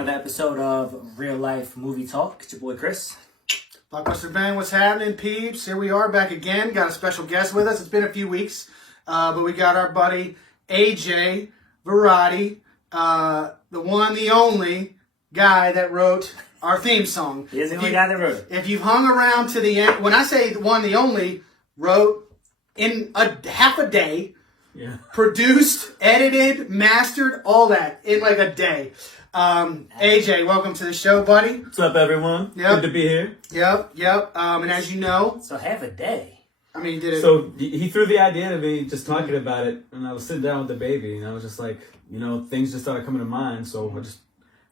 another episode of Real Life Movie Talk. It's your boy Chris. Blockbuster Bang, what's happening, peeps? Here we are back again. Got a special guest with us. It's been a few weeks, but we got our buddy AJ Varrati, the one, the only guy that wrote our theme song. He is the only guy that wrote it. If you've hung around to the end, when I say the one, the only, wrote in half a day, produced, edited, mastered, all that in like a day. AJ, welcome to the show, buddy. What's up, everyone? Good to be here. Yep. And as you know, So half a day. I mean, he did it. So he threw the idea to me just talking about it, and I was sitting down with the baby, and I was just like, things just started coming to mind. So I just,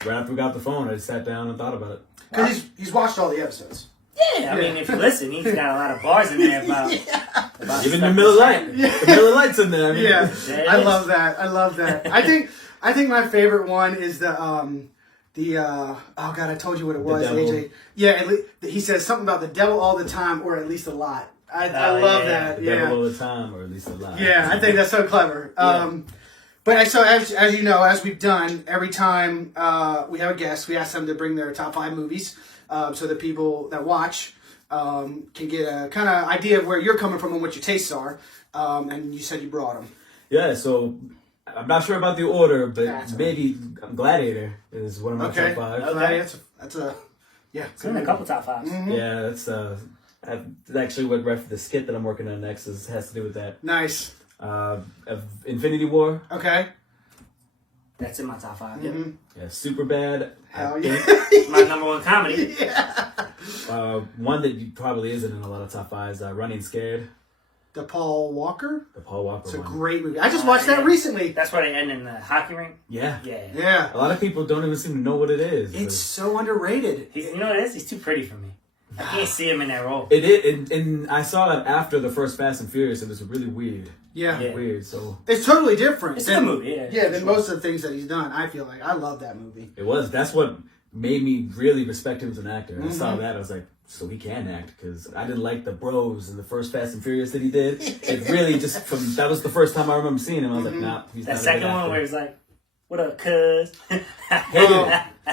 right after we got the phone, I just sat down and thought about it. Because he's watched all the episodes. Yeah, I mean, if you listen, he's got a lot of bars in there about Even the Miller Lite. The Miller Lite's in there. I mean, I love that. I think my favorite one is the oh god, I told you what it was, AJ. Yeah, he says something about the devil all the time, or at least a lot. I love that. The devil all the time, or at least a lot. Yeah, I think that's so clever. But so as you know, as we've done every time we have a guest, we ask them to bring their top 5 movies, so that people that watch can get a kind of idea of where you're coming from and what your tastes are. And you said you brought them. Yeah, so I'm not sure about the order, but maybe Gladiator is one of my top 5. Okay, that's a it's in a couple top 5s. Mm-hmm. Yeah, that's actually what the skit that I'm working on next has to do with that. Nice. Infinity War. Okay. That's in my top 5. Mm-hmm. Yeah, Superbad. Hell yeah. My number one comedy. One that probably isn't in a lot of top 5s, Running Scared. The Paul Walker? The Paul Walker It's a one. great movie. I just watched that recently. That's where they end in the hockey rink? Yeah. Yeah. A lot of people don't even seem to know what it is. It's so underrated. You know what it is? He's too pretty for me. I can't see him in that role. It is, and I saw that after the first Fast and Furious. It was really weird. Yeah. Weird, so... It's totally different. It's a movie, than most of the things that he's done. I feel like I love that movie. It was. That's what made me really respect him as an actor. I saw that, I was like, so he can act, because I didn't like the bros in the first Fast and Furious that he did. It really just, that was the first time I remember seeing him. I was like, nah, he's that not a second good one actor. where he's like, what up, cuz?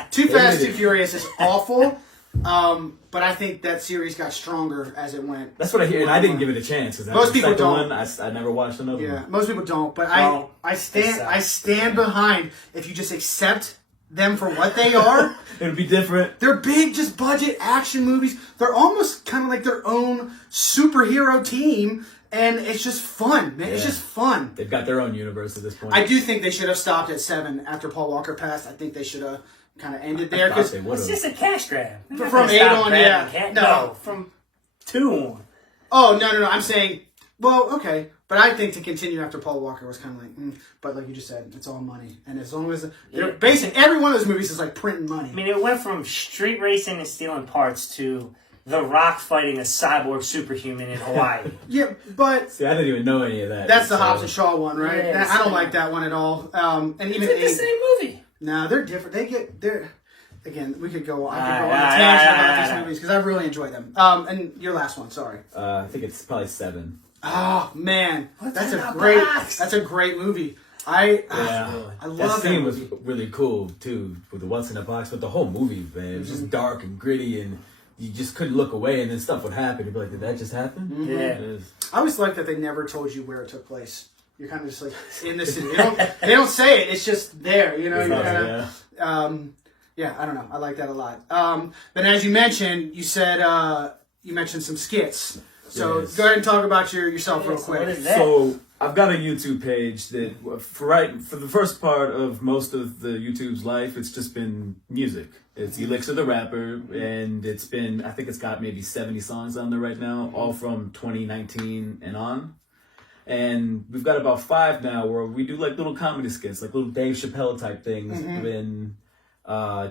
Too Fast, Too Furious is awful. But I think that series got stronger as it went. That's what I hear, and I didn't give it a chance. Most people don't. One, I never watched another one. Yeah, most people don't. But No, I stand behind. If you just accept them for what they are, It would be different. they're big, just budget action movies. They're almost kind of like their own superhero team, and it's just fun, man. It's just fun. They've got their own universe at this point. I do think they should have stopped at 7 after Paul Walker passed. I think they should have kind of ended there thought because they would've. It's just a cash grab. From 8 on, yeah. No, from 2 on. Oh, no. I'm saying, well, okay. But I think to continue after Paul Walker was kind of like, but like you just said, it's all money. And as long as, basically, every one of those movies is like printing money. I mean, it went from street racing and stealing parts to The Rock fighting a cyborg superhuman in Hawaii. Yeah, but See, I didn't even know any of that. that's the Hobbs and Shaw one, right? Yeah, I don't like that one at all. And even It's the same movie. No, they're different. Again, we could go on a tangent about these movies because I really enjoyed them. And your last one, sorry. I think it's probably 7. Oh man, that's in a the great. box? That's a great movie. I love that scene that was movie. really cool too, with the what's in the box. But the whole movie, man, it was just dark and gritty, and you just couldn't look away. And then stuff would happen. You'd be like, "Did that just happen?" Yeah. I always like that they never told you where it took place. You're kind of just like in the city. They don't say it. It's just there. You know. You're kind of. Yeah, I don't know. I like that a lot. But as you mentioned, you said you mentioned some skits. So go ahead and talk about yourself real quick. What is that? So I've got a YouTube page that for the first part of most of the YouTube's life, it's just been music. It's Elixer the Rapper, and it's been, I think it's got maybe 70 songs on there right now, all from 2019 and on. And we've got about 5 now where we do like little comedy skits, like little Dave Chappelle type things, when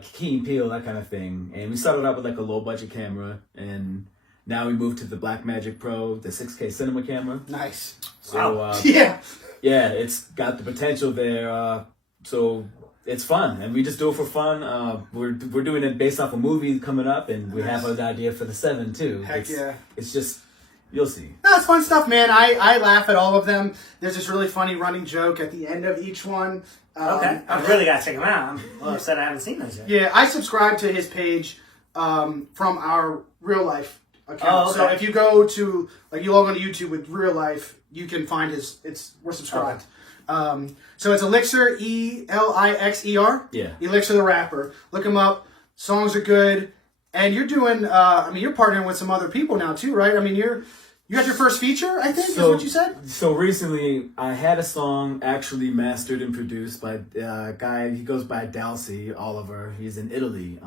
Key and Peele, that kind of thing. And we started out with like a low budget camera, and now we moved to the Blackmagic Pro, the 6K cinema camera. Nice. So yeah, it's got the potential there. So it's fun, and we just do it for fun. We're doing it based off a movie coming up, and we have an idea for the 7 too. Heck yeah. It's just You'll see. That's fun stuff, man. I laugh at all of them. There's this really funny running joke at the end of each one. Okay. I really got to check him out. I'm a little upset I haven't seen those yet. Yeah, I subscribe to his page from our real life account. Oh, okay. So if you go to, like, you log on to YouTube with real life, you can find we're subscribed. So it's Elixer, Elixer. Yeah. Elixer the Rapper. Look him up. Songs are good. And you're doing, you're partnering with some other people now too, right? I mean, you got your first feature, I think, is what you said? So recently, I had a song actually mastered and produced by a guy, he goes by Dalsey Oliver. He's in Italy.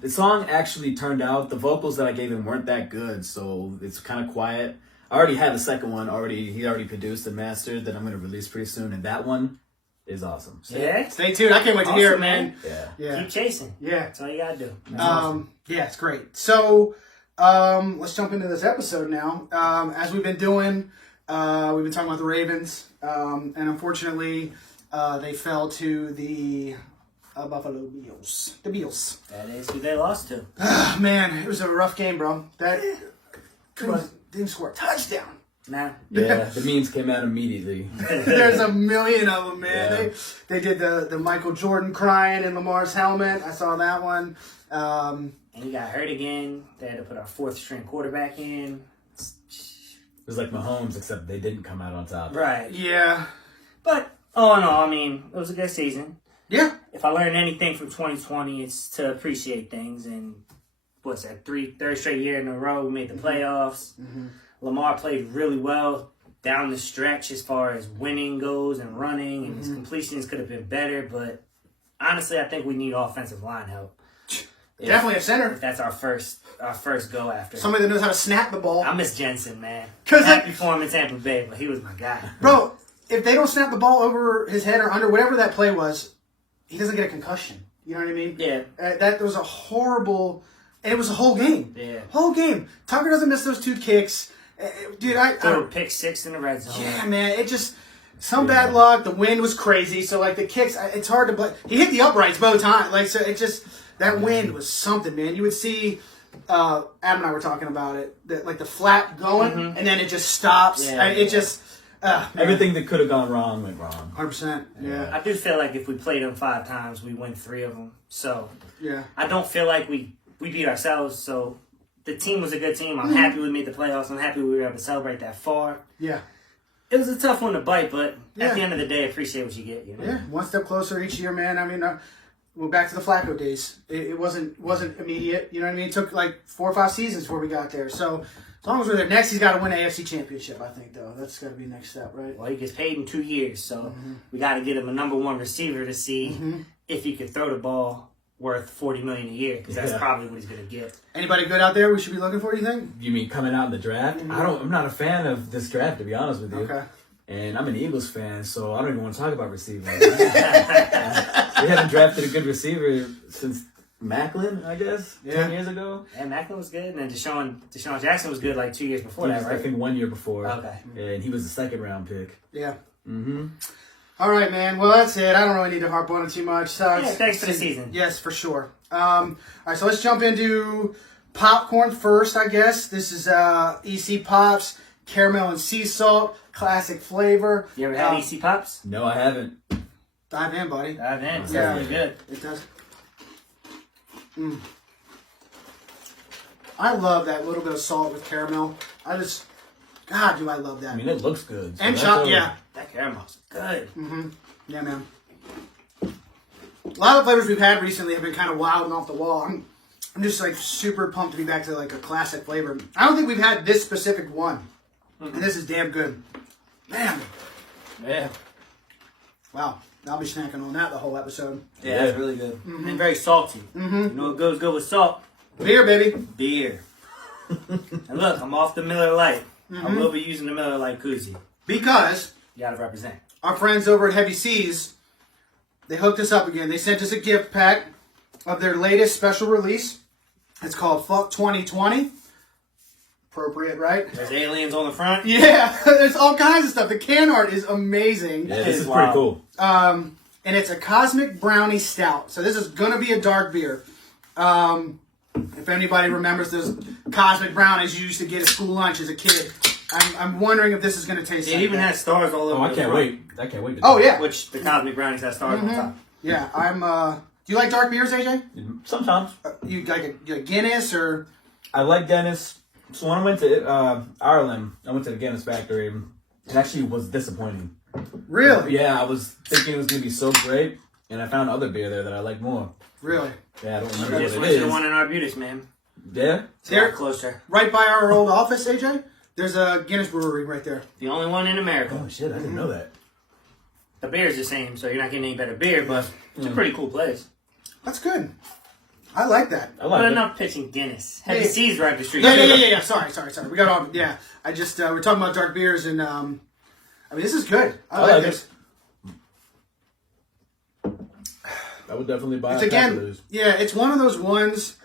The song actually turned out, the vocals that I gave him weren't that good, so it's kind of quiet. I already have a second one, he already produced and mastered that I'm going to release pretty soon, and that one is awesome. Yeah? Stay tuned. I can't wait to hear it, man. Yeah. Keep chasing. Yeah. That's all you got to do. Yeah, it's great. So, let's jump into this episode now. As we've been doing, we've been talking about the Ravens, and unfortunately, they fell to the Buffalo Bills. The Bills. That is who they lost to. Man, it was a rough game, bro. Didn't score a touchdown. Nah. Yeah, the memes came out immediately. There's a million of them, man. Yeah. They did the Michael Jordan crying in Lamar's helmet. I saw that one. And he got hurt again. They had to put our fourth string quarterback in. It was like Mahomes, except they didn't come out on top. Right. Yeah. But all in all, I mean, it was a good season. Yeah. If I learned anything from 2020, it's to appreciate things. And what's that, third straight year in a row, we made the playoffs. Mm-hmm. Lamar played really well down the stretch as far as winning goes and running, and his completions could have been better. But honestly, I think we need offensive line help. Definitely a center. If that's our first go after. Somebody that knows how to snap the ball. I miss Jensen, man. 'Cause happy for him in Tampa Bay, but he was my guy. Bro, if they don't snap the ball over his head or under, whatever that play was, he doesn't get a concussion. You know what I mean? Yeah. That was a horrible... And it was a whole game. Yeah. Whole game. Tucker doesn't miss those 2 kicks. Dude, Threw a pick 6 in the red zone. Yeah, man. It just... Some bad luck. The wind was crazy. So, like, the kicks... It's hard to... He hit the uprights both times. Like, so it just... That wind was something, man. You would see... Adam and I were talking about it. Like, the flap going, and then it just stops. Yeah, It just... Everything that could have gone wrong went wrong. 100%. Yeah. I do feel like if we played them 5 times, we win 3 of them. So, Yeah. I don't feel like we beat ourselves. So, the team was a good team. I'm happy we made the playoffs. I'm happy we were able to celebrate that far. Yeah. It was a tough one to bite, but Yeah. at the end of the day, appreciate what you get. You know? Yeah, one step closer each year, man. I mean, we're back to the Flacco days. It wasn't immediate. You know what I mean? It took like 4 or 5 seasons before we got there. So as long as we're there, next he's got to win an AFC Championship. I think though that's got to be next step, right? Well, he gets paid in 2 years, so we got to get him a number 1 receiver to see if he could throw the ball worth $40 million a year, because that's probably what he's going to get. Anybody good out there we should be looking for? You think? You mean coming out in the draft? I'm not a fan of this draft, to be honest with you. Okay. And I'm an Eagles fan, so I don't even want to talk about receivers. We haven't drafted a good receiver since Macklin, I guess, 10 years ago. And Macklin was good, and then Deshaun Jackson was good like 2 years before that, right? I think 1 year before. Okay. And he was a 2nd round pick. Yeah. All right, man. Well, that's it. I don't really need to harp on it too much. Thanks for the season. Yes, for sure. All right, so let's jump into popcorn first, I guess. This is EC Pops, caramel and sea salt, classic flavor. You ever had EC Pops? No, I haven't. Dive in, buddy. Dive in. It's Yeah. definitely good. It does. I love that little bit of salt with caramel. God, do I love that. I mean, it looks good. So And that's chop, all- yeah. That caramel's good. Yeah, man. A lot of flavors we've had recently have been kind of wild and off the wall. I'm just like super pumped to be back to like a classic flavor. I don't think we've had this specific one. And this is damn good. Man. Yeah. Wow. I'll be snacking on that the whole episode. Yeah, it's really good. And very salty. You know what goes good with salt? Beer, baby. Beer. And look, I'm off the Miller Lite. I will be using the Miller Lite koozie. Because You gotta represent. our friends over at Heavy Seas, they hooked us up again. They sent us a gift pack of their latest special release. It's called Fuck 2020. Appropriate, right? There's aliens on the front. Yeah, there's all kinds of stuff. The can art is amazing. Yeah, this is Wow. pretty cool. And it's a Cosmic Brownie Stout. So this is going to be a dark beer. If anybody remembers those cosmic brownies you used to get at school lunch as a kid, I'm wondering if this is going to taste It like even that. has stars all over. Oh, I the can't front, wait. I can't wait. Oh, yeah. Which the cosmic brownies have stars on top. Yeah, do you like dark beers, AJ? Sometimes. You like a Guinness or? I like Guinness. So when I went to Ireland, I went to the Guinness factory. It actually was disappointing. Really? Yeah, I was thinking it was going to be so great, and I found other beer there that I like more. Really? Yeah, I don't remember Just what went it to the is. one in Arbutus, man. Yeah? There, Closer. right by our old office, AJ. There's a Guinness brewery right there. The only one in America. Oh, shit, I didn't know that. The beer's the same, so you're not getting any better beer, but it's a pretty cool place. That's good. I like that. I like But it. enough pitching Guinness. Heavy Yeah. C's right up the street. Yeah. Sorry. We got on. Yeah, I just we're talking about dark beers, and I mean this is good. I like like this. I would definitely buy It's a pack of again, those. yeah, it's one of those ones.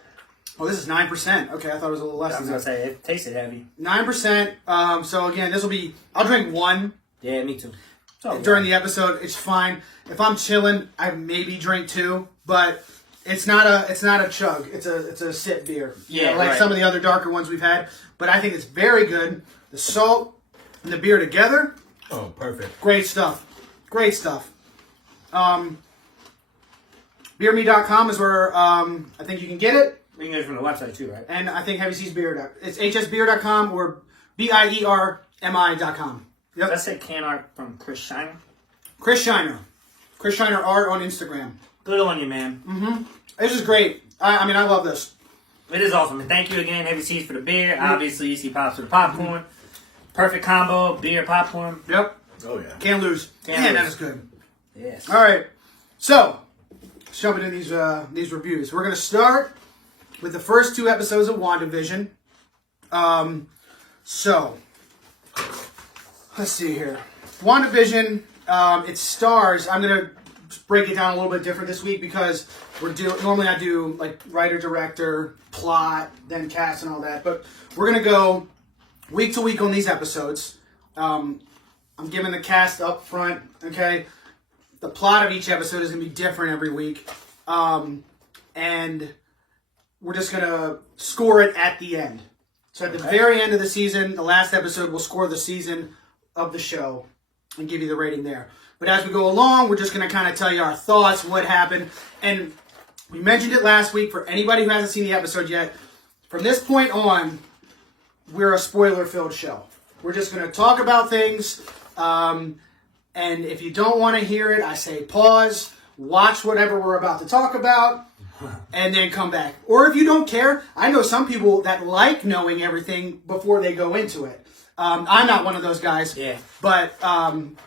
Oh, this is 9%. Okay, I thought it was a little less I was than gonna that. say it tasted heavy. 9%. So again, this will be. I'll drink one Yeah, me too. So during the episode. It's fine. If I'm chilling, I maybe drink two, but it's not a chug. It's a sip beer. You Yeah, know, like right. some of the other darker ones we've had. But I think it's very good. The salt and the beer together, Oh, perfect. great stuff. Great stuff. BeerMe.com is where I think you can get it. we can get it from the website too, right? And I think Heavy Seas Beer. It's hsbeer.com or BIERMI.com. Yep. Let's say can art from Chris Shiner. Chris Shiner. Chris Shiner Art on Instagram. Good on you, man. This is great. I mean, I love this. It is awesome. And thank you again, Heavy C's, for the beer. Obviously, EC Pops for the popcorn. Perfect combo, beer, popcorn. Yep. Oh, yeah. Can't lose. Can't Man, lose. that is good. Yes. All right. So, let's jump into these reviews. We're going to start with the first two episodes of WandaVision. So, let's see here. WandaVision, it stars, I'm going to break it down a little bit different this week because normally I do like writer, director, plot, then cast and all that. But we're going to go week to week on these episodes. I'm giving the cast up front, okay? The plot of each episode is going to be different every week. And we're just going to score it at the end. So at the very end of the season, the last episode will score the season of the show and give you the rating there. But as we go along, we're just going to kind of tell you our thoughts, what happened. And we mentioned it last week for anybody who hasn't seen the episode yet. From this point on, we're a spoiler-filled show. We're just going to talk about things. And if you don't want to hear it, I say pause, watch whatever we're about to talk about, and then come back. Or if you don't care, I know some people that like knowing everything before they go into it. I'm not one of those guys, Yeah. but some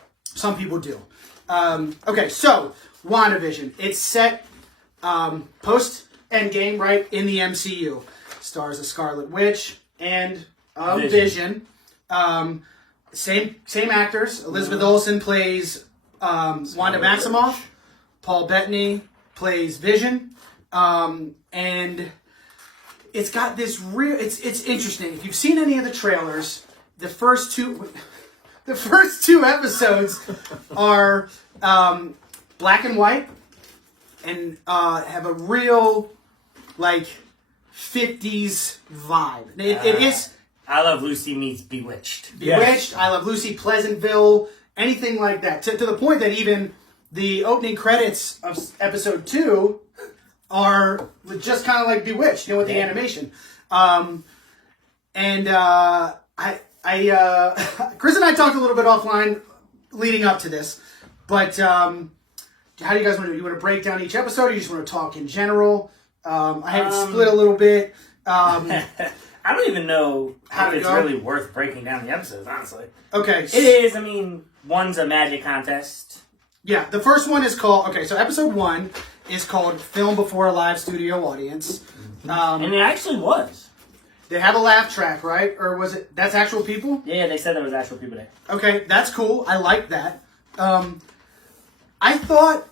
people do. Okay, so WandaVision. It's set post-Endgame, right, in the MCU. Stars the Scarlet Witch and Vision. Same actors. Elizabeth Olsen plays Wanda Maximoff. Paul Bettany plays Vision. And it's got this real. It's interesting. If you've seen any of the trailers, the first two episodes are black and white and have a real like 50s vibe. It is. I Love Lucy meets Bewitched. Bewitched, I Love Lucy, Pleasantville, anything like that. To the point that even the opening credits of episode 2 are just kind of like Bewitched, with the animation. Chris and I talked a little bit offline leading up to this, but how do you guys want to do? You want to break down each episode, or you just want to talk in general? I have it split a little bit. I don't even know How if to it's go? really worth breaking down the episodes, honestly. Okay. It is. I mean, one's a magic contest. Yeah, the first one is called... Okay, so episode 1 is called Film Before a Live Studio Audience. And it actually was. They have a laugh track, right? Or was it... That's actual people? Yeah, they said there was actual people there. Okay, that's cool. I like that. I thought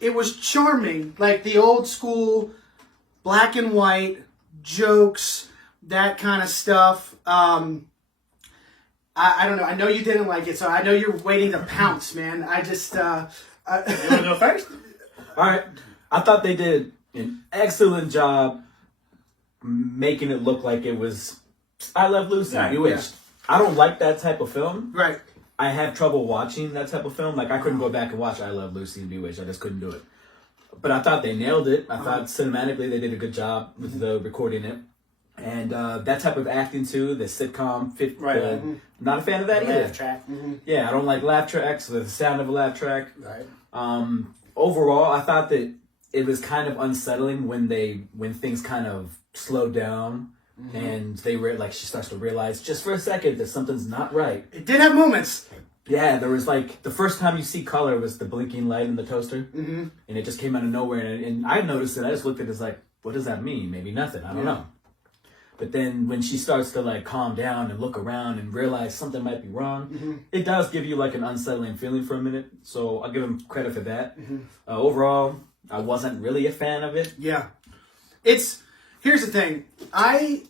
it was charming. Like the old school black and white jokes, that kind of stuff. I don't know. I know you didn't like it, so I know you're waiting to pounce, man. I just... You want to go first? All right. I thought they did an excellent job making it look like it was I Love Lucy, Bewitched. Yeah. I don't like that type of film. Right. I have trouble watching that type of film. Like, I couldn't go back and watch I Love Lucy and Bewitched. I just couldn't do it. But I thought they nailed it. I thought cinematically they did a good job with the recording it. And that type of acting, too, the sitcom, not a fan of that either. Laugh track. Yeah, I don't like laugh tracks, the sound of a laugh track. Right. Overall, I thought that it was kind of unsettling when things kind of slowed down. And she starts to realize just for a second that something's not right. It did have moments. Yeah, there was the first time you see color was the blinking light in the toaster. And it just came out of nowhere. And I noticed it. I just looked at it as what does that mean? Maybe nothing. I don't know. But then when she starts to calm down and look around and realize something might be wrong, it does give you an unsettling feeling for a minute. So I'll give him credit for that. Overall, I wasn't really a fan of it. Yeah. Here's the thing. I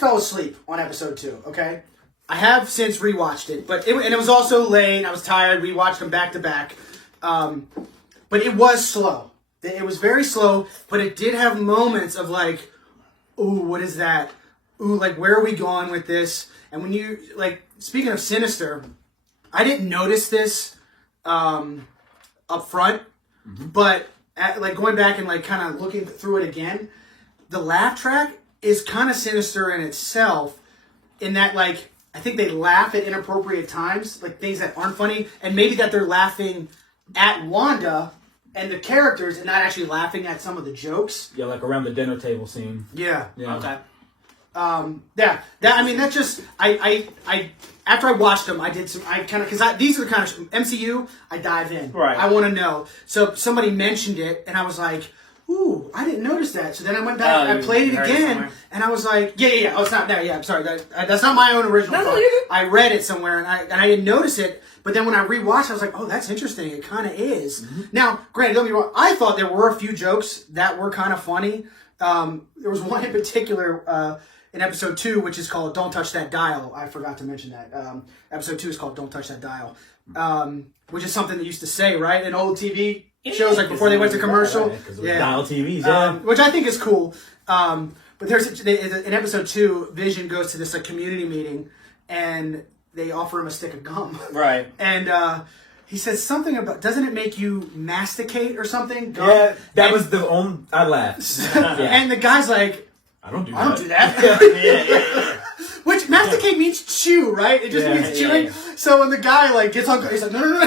fell asleep on episode 2, okay? I have since rewatched it, but it was also late. I was tired. We watched them back to back. But it was slow. It was very slow, but it did have moments of ooh, what is that? Ooh, where are we going with this? And when you, speaking of sinister, I didn't notice this up front, but going back and kind of looking through it again, the laugh track is kind of sinister in itself in that I think they laugh at inappropriate times, things that aren't funny, and maybe that they're laughing at Wanda and the characters and not actually laughing at some of the jokes. Yeah, around the dinner table scene. Yeah. Okay. That's just I after I watched them, I did some. I kind of because these are the kind of MCU I dive in. Right. I want to know. So somebody mentioned it, and I was like, "Ooh, I didn't notice that." So then I went back, I played it again, and I was like, "Yeah. Oh, it's not there. Yeah, I'm sorry. That's not my own original. No, I read it somewhere, and I didn't notice it. But then when I rewatched, I was like, "Oh, that's interesting. It kind of is." Now, granted, don't be wrong. I thought there were a few jokes that were kind of funny. There was one in particular. In episode 2, which is called Don't Touch That Dial. I forgot to mention that. Episode 2 is called Don't Touch That Dial. Which is something they used to say, right? In old TV shows, before they went to commercial. Right, dial TVs, yeah. Which I think is cool. But in episode 2, Vision goes to this community meeting, and they offer him a stick of gum. Right. And he says something about, doesn't it make you masticate or something? Gum? Yeah, that was the only, I laughed. And the guy's like, I don't do that. Which masticate means chew, right? It just means chewing. Yeah. So when the guy gets on, he's like, no.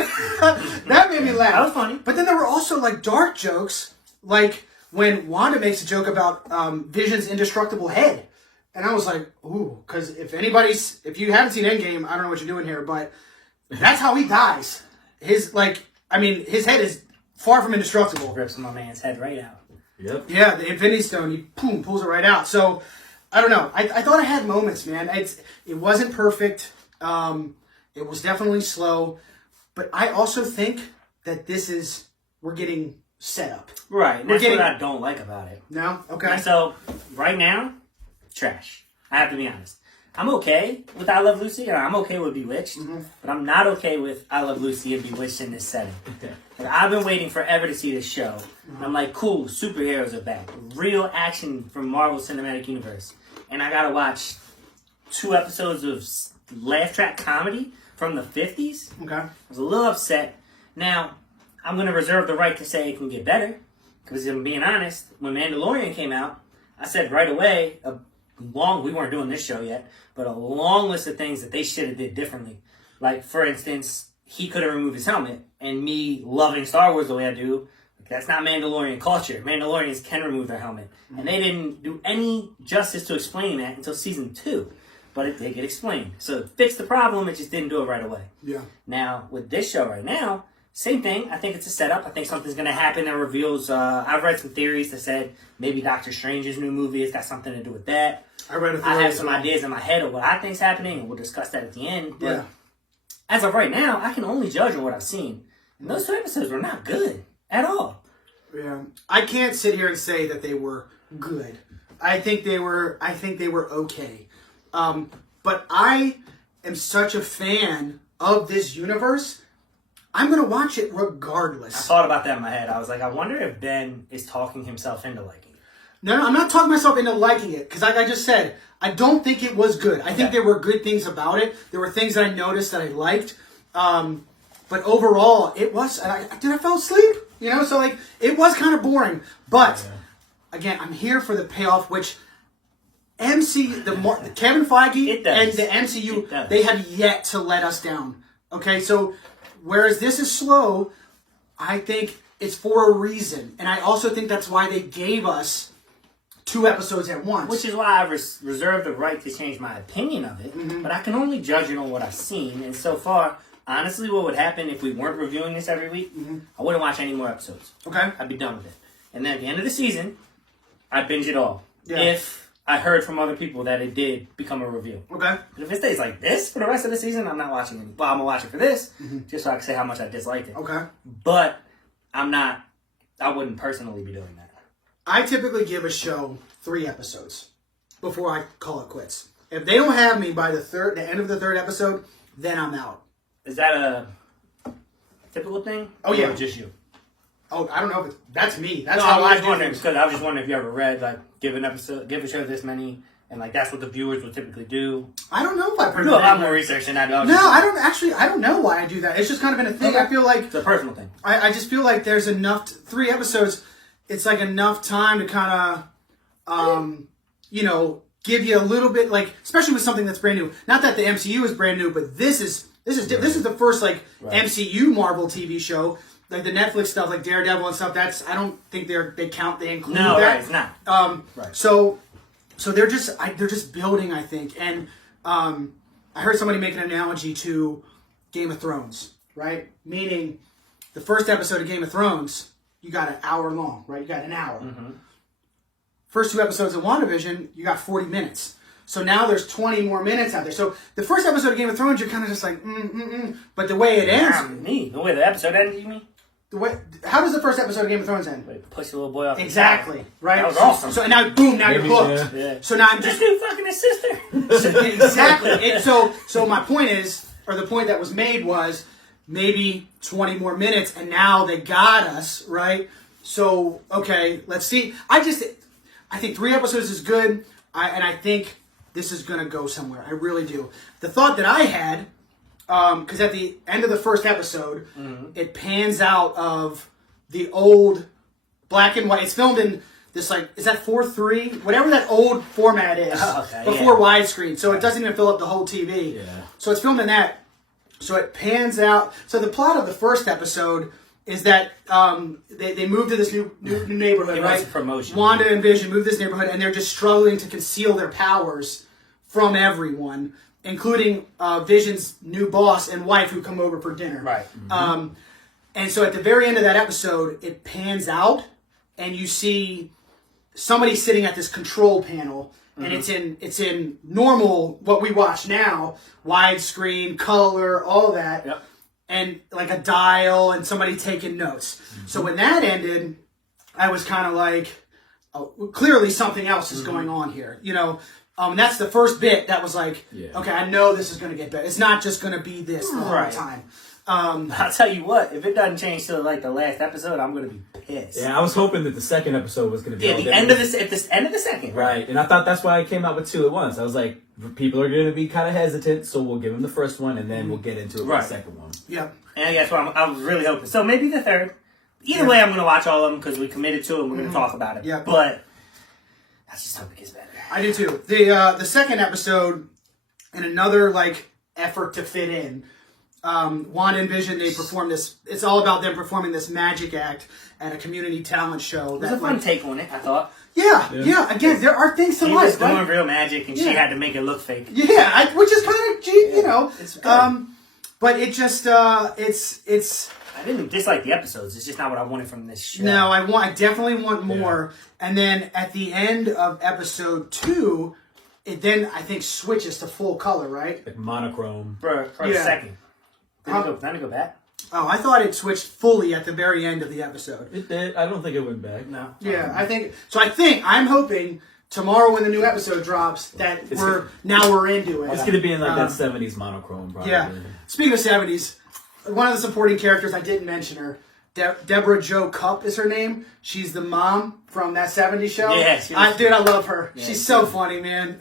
That made me laugh. That was funny. But then there were also dark jokes, when Wanda makes a joke about Vision's indestructible head, and I was like, ooh, because if you haven't seen Endgame, I don't know what you're doing here, but that's how he dies. His head is far from indestructible. Rips my man's head right out. Yep. Yeah, the Infinity Stone, he pulls it right out. So, I don't know. I thought I had moments, man. It wasn't perfect. It was definitely slow. But I also think that we're getting set up. Right. That's what I don't like about it. No? Okay. So, right now, trash. I have to be honest. I'm okay with I Love Lucy, or I'm okay with Bewitched, but I'm not okay with I Love Lucy and Bewitched in this setting. I've been waiting forever to see this show. And I'm like, cool, superheroes are back. Real action from Marvel Cinematic Universe. And I gotta watch 2 episodes of laugh track comedy from the 50s. Okay. I was a little upset. Now, I'm gonna reserve the right to say it can get better. Because if I'm being honest, when Mandalorian came out, I said right away, we weren't doing this show yet, but a long list of things that they should have did differently. For instance, he could have removed his helmet, and me loving Star Wars the way I do, that's not Mandalorian culture. Mandalorians can remove their helmet. And they didn't do any justice to explaining that until season 2. But it did get explained. So it fixed the problem, it just didn't do it right away. Yeah. Now, with this show right now, same thing. I think it's a setup. I think something's going to happen that reveals... I've read some theories that said maybe Doctor Strange's new movie has got something to do with that. I have some ideas in my head of what I think's happening, and we'll discuss that at the end. But as of right now, I can only judge on what I've seen. And those 2 episodes were not good at all. Yeah. I can't sit here and say that they were good. I think they were okay. But I am such a fan of this universe. I'm going to watch it I regardless. thought about that in my head. I was like, I wonder if Ben is talking himself into liking it. No, I'm not talking myself into liking it because, like I just said, I don't think it was good. I think there were good things about it. There were things that I noticed that I liked. But overall, it was. And I fell asleep. You know, so like it was kind of boring. But again, I'm here for the payoff, which Kevin Feige and the MCU, they have yet to let us down. Okay, so whereas this is slow, I think it's for a reason, and I also think that's why they gave us 2 episodes at once. Which is why I reserve the right to change my opinion of it, but I can only judge it on what I've seen. And so far, honestly, what would happen if we weren't reviewing this every week? I wouldn't watch any more episodes. Okay. I'd be done with it. And then at the end of the season, I'd binge it all. Yeah. If I heard from other people that it did become a review. Okay. But if it stays like this for the rest of the season, I'm not watching any. Well, I'm going to watch it for this, just so I can say how much I disliked it. Okay. But I wouldn't personally be doing that. I typically give a show 3 episodes before I call it quits. If they don't have me by the end of the 3rd episode, then I'm out. Is that a typical thing? Oh, yeah. Or just you? Oh, I don't know if that's me. That's No, how I I was do wondering things. because I was just wondering if you ever read like give a show this many, and like that's what the viewers would typically do. I don't know if I've heard You do a lot that. more research than I do. No, I don't know why I do that. It's just kind of been a thing. Okay. I feel like It's a personal thing. I just feel like there's enough 3 episodes. It's like enough time to kind of, give you a little bit, like, especially with something that's brand new. Not that the MCU is brand new, but this is the first MCU Marvel TV show. Like the Netflix stuff, like Daredevil and stuff. I don't think they include No, that. right, it's not. Right. So they're just building, I think. And I heard somebody make an analogy to Game of Thrones, right? Meaning the first episode of Game of Thrones, you got an hour long, right? You got an hour. First 2 episodes of WandaVision, you got 40 minutes. So now there's 20 more minutes out there. So the first episode of Game of Thrones, you're kind of just like, But the way it ends... The way the episode ended, you mean? How does the first episode of Game of Thrones end? Wait, push the little boy off. Exactly, right? That was awesome. So now, boom, now you're hooked. Yeah. So now I'm This just... dude fucking his sister. Exactly. So my point is, or the point that was made was, maybe 20 more minutes, and now they got us, right? So, okay, let's see. I think 3 episodes is good, and I think this is going to go somewhere. I really do. The thought that I had, because at the end of the first episode, it pans out of the old black and white. It's filmed in this, like, is that 4:3? Whatever that old format is, before widescreen. So it doesn't even fill up the whole TV. Yeah. So it's filmed in that. So it pans out. So the plot of the first episode is that they move to this new neighborhood, right? It's a promotion. Wanda and Vision move to this neighborhood, and they're just struggling to conceal their powers from everyone, including Vision's new boss and wife who come over for dinner. Right. And so at the very end of that episode, it pans out, and you see somebody sitting at this control panel, and it's in normal, what we watch now, widescreen, color, all that. Yep. And like a dial and somebody taking notes. So when that ended, I was kind of like, oh, clearly something else is going on here. And that's the first bit that was like, okay, I know this is going to get better. It's not just going to be this the whole time. I'll tell you what, if it doesn't change till like the last episode, I'm going to be pissed. Yeah, I was hoping that the second episode was going to be at the end of the second. Right, and I thought that's why I came out with 2 at once. I was like, people are going to be kind of hesitant, so we'll give them the first one, and then we'll get into it with the second one. Yep. And that's what I was really hoping. So maybe the third. Either way, I'm going to watch all of them because we committed to it and we're going to talk about it. Yeah. But I just hope it gets better. I do too. The second episode, in another like effort to fit in, Wanda and Vision, they perform this. It's all about them performing this magic act at a community talent show. It was a fun take on it, I thought. Yeah. Again, there are things to He like. was doing real magic and she had to make it look fake. Yeah, which is kind of, It's good. but it just, it's. I didn't dislike the episodes. It's just not what I wanted from this show. No, I definitely want more. Yeah. And then at the end of episode 2, it then I think switches to full color, right? Like monochrome. For a second. Didn't it go back? Oh, I thought it switched fully at the very end of the episode. It did. I don't think it went back. No. Yeah, I'm hoping tomorrow when the new episode drops that we're into it. It's going to be in like that 70s monochrome, probably. Yeah. Speaking of 70s, one of the supporting characters, I didn't mention her. Deborah Jo Cupp is her name. She's the mom from that 70s show. Yes. Dude, I love her. Yeah, She's so funny, man.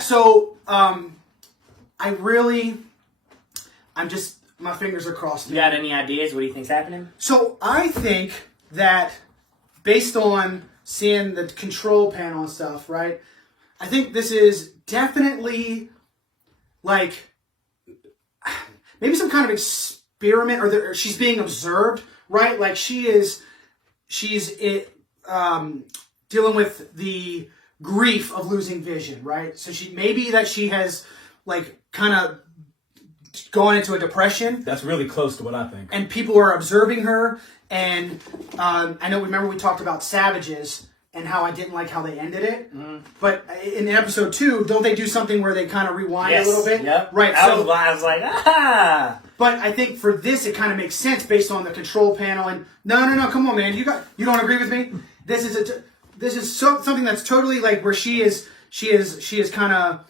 So my fingers are crossed. You got any ideas? What do you think's happening? So I think that based on seeing the control panel and stuff, right? I think this is definitely like maybe some kind of experiment, or she's being observed, right? Like she's dealing with the grief of losing vision, right? So she has like kind of gone into a depression. That's really close to what I think. And people are observing her. And remember we talked about Savages and how I didn't like how they ended it. Mm-hmm. But in episode 2, don't they do something where they kind of rewind a little bit? Yep. Right. I was like, ah. But I think for this, it kind of makes sense based on the control panel. And no, come on, man, you don't agree with me? This is something that's totally like where she is kind of.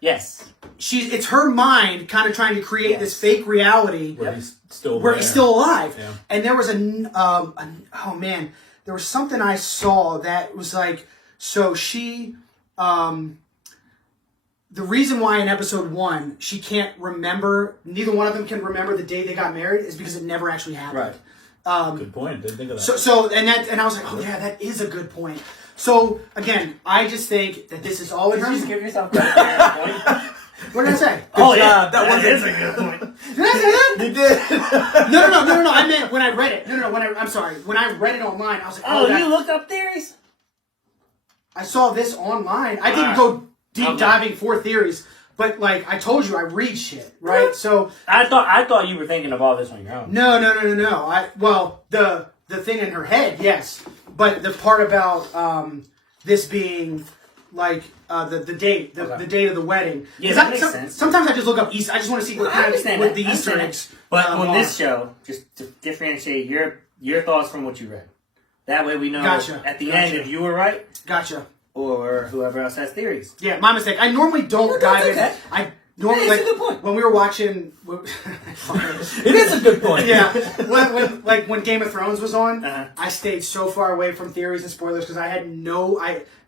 Yes. It's her mind kind of trying to create this fake reality where he's still alive. Yeah. And there was there was something I saw that was like, so she, the reason why in episode 1 she can't remember, neither one of them can remember the day they got married is because it never actually happened. Right. Good point. Didn't think of that. So and I was like, oh yeah, that is a good point. So again, I just think that this is all in her. Did you just give yourself credit for your point? What did I say? That is a good point. Did I say that? You did. No. I meant when I read it. I'm sorry. When I read it online, I was like, you looked up theories? I saw this online. I didn't go deep diving for theories, but like I told you, I read shit, right? So I thought you were thinking of all this on your own. No. The thing in her head, yes, but the part about this being like the date, the date of the wedding. Yeah, that makes sense. Sometimes I just look up Easter. I just want to see what the Easter eggs. But on this show, just to differentiate your thoughts from what you read. That way we know at the end if you were right. Gotcha. Or whoever else has theories. Yeah, my mistake. I normally don't dive in. I normally it's a good point. When we were watching. It is a good point. Yeah, when Game of Thrones was on, I stayed so far away from theories and spoilers because I had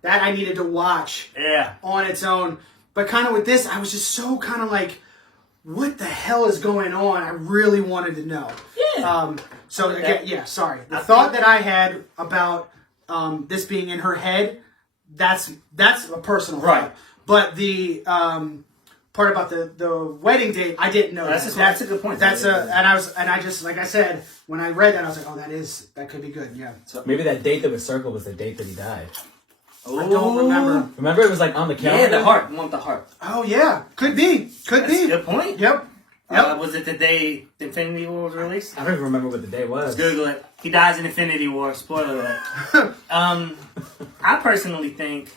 I needed to watch on its own. But kind of with this, I was just so kind of like, what the hell is going on? I really wanted to know. Yeah. So again, sorry. The thought that I had about this being in her head, that's a personal thought. But the part about the wedding date, I didn't know. That's a good point. And I just like I said, when I read that, I was like, oh, that could be good. Yeah. So maybe that date that was circled was the date that he died. I don't remember. Remember, it was like on the calendar. Yeah, the heart. You want the heart. Oh yeah, could be. That's a good point. Yep. Was it the day Infinity War was released? I don't even remember what the day was. Let's Google it. He dies in Infinity War. Spoiler alert. I personally think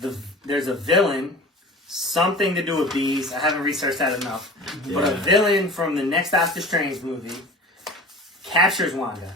there's a villain, something to do with bees. I haven't researched that enough. Yeah. But a villain from the next Doctor Strange movie captures Wanda.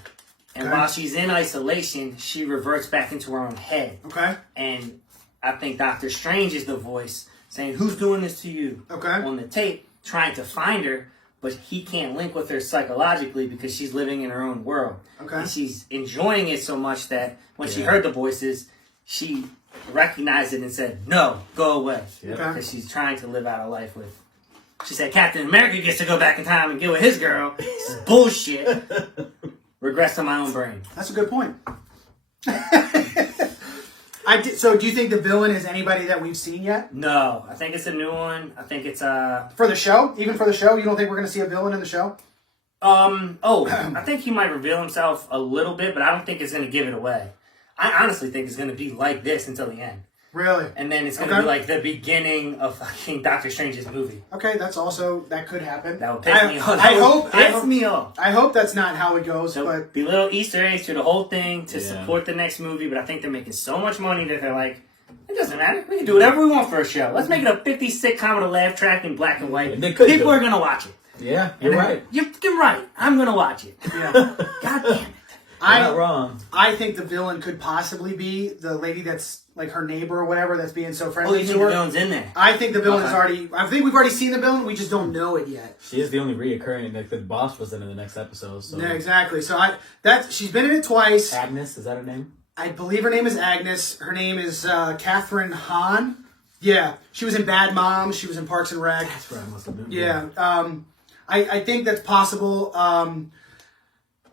And while she's in isolation, she reverts back into her own head. Okay. And I think Doctor Strange is the voice saying, who's doing this to you? Okay. On the tape, trying to find her, but he can't link with her psychologically because she's living in her own world. Okay. And she's enjoying it so much that when she heard the voices, she recognized it and said, no, go away. Yep. Because she's trying to live out a life with... She said, Captain America gets to go back in time and get with his girl. This is bullshit. Regrets to my own brain. That's a good point. So do you think the villain is anybody that we've seen yet? No. I think it's a new one. I think it's For the show? Even for the show? You don't think we're going to see a villain in the show? I think he might reveal himself a little bit, but I don't think it's going to give it away. I honestly think it's going to be like this until the end. Really? And then it's going to be like the beginning of fucking Doctor Strange's movie. Okay, that could happen. That would piss me off. I hope that's not how it goes. So but be little Easter eggs to the whole thing to support the next movie, but I think they're making so much money that they're like, it doesn't matter. We can do whatever we want for a show. Let's make it a 50 sitcom with a laugh track in black and white. People are going to watch it. Yeah, you're right. You're right. I'm going to watch it. Yeah. God damn it. not wrong. I think the villain could possibly be the lady that's like her neighbor or whatever that's being so Oh, friendly you to think her. the villain's in there? I think the villain is Okay. already. I think we've already seen the villain. We just don't know it yet. She is the only reoccurring. Like the boss was in the next episode. So Yeah, exactly. So she's been in it twice. Agnes, is that her name? I believe her name is Agnes. Her name is Catherine Hahn. Yeah, she was in Bad Moms. She was in Parks and Rec. That's where I must have been. Yeah, I think that's possible.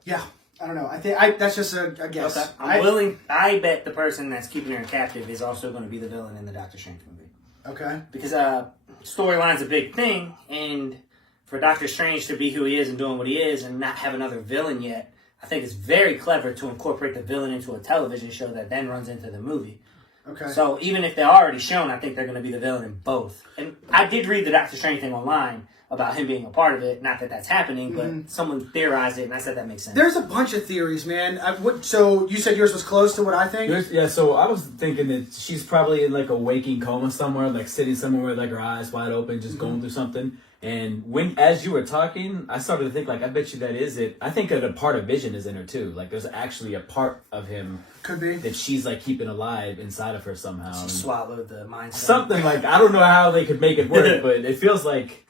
Yeah, I don't know. I think that's just a guess. Okay. I'm willing. I bet the person that's keeping her captive is also going to be the villain in the Doctor Strange movie. Okay. Because storyline's a big thing, and for Doctor Strange to be who he is and doing what he is and not have another villain yet, I think it's very clever to incorporate the villain into a television show that then runs into the movie. Okay. So even if they're already shown, I think they're going to be the villain in both. And I did read the Doctor Strange thing online about him being a part of it. Not that that's happening, but someone theorized it, and I said that makes sense. There's a bunch of theories, man. So you said yours was close to what I think? Yeah, so I was thinking that she's probably in like a waking coma somewhere, like sitting somewhere with like her eyes wide open, just going through something. And as you were talking, I started to think like, I bet you that is it. I think that a part of Vision is in her too. Like there's actually a part of him Could be. that she's like keeping alive inside of her somehow. She And swallowed the mindset. something like, I don't know how they could make it work, but it feels like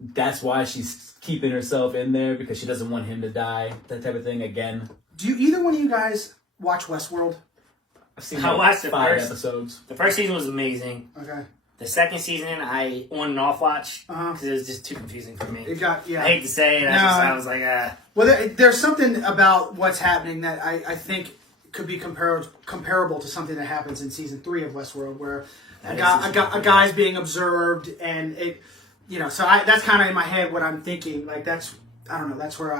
that's why she's keeping herself in there, because she doesn't want him to die, that type of thing again. Do either one of you guys watch Westworld? I've seen I watched the 5 first episodes. The first season was amazing. Okay. The second season, I on and off watched Uh-huh. because it was just too confusing for me. It got, yeah. I hate to say it. I was like, Well, there's something about what's happening that I think could be comparable to something that happens in season 3 of Westworld, where a guy's being observed, and it, so that's kind of in my head what I'm thinking. Like that's where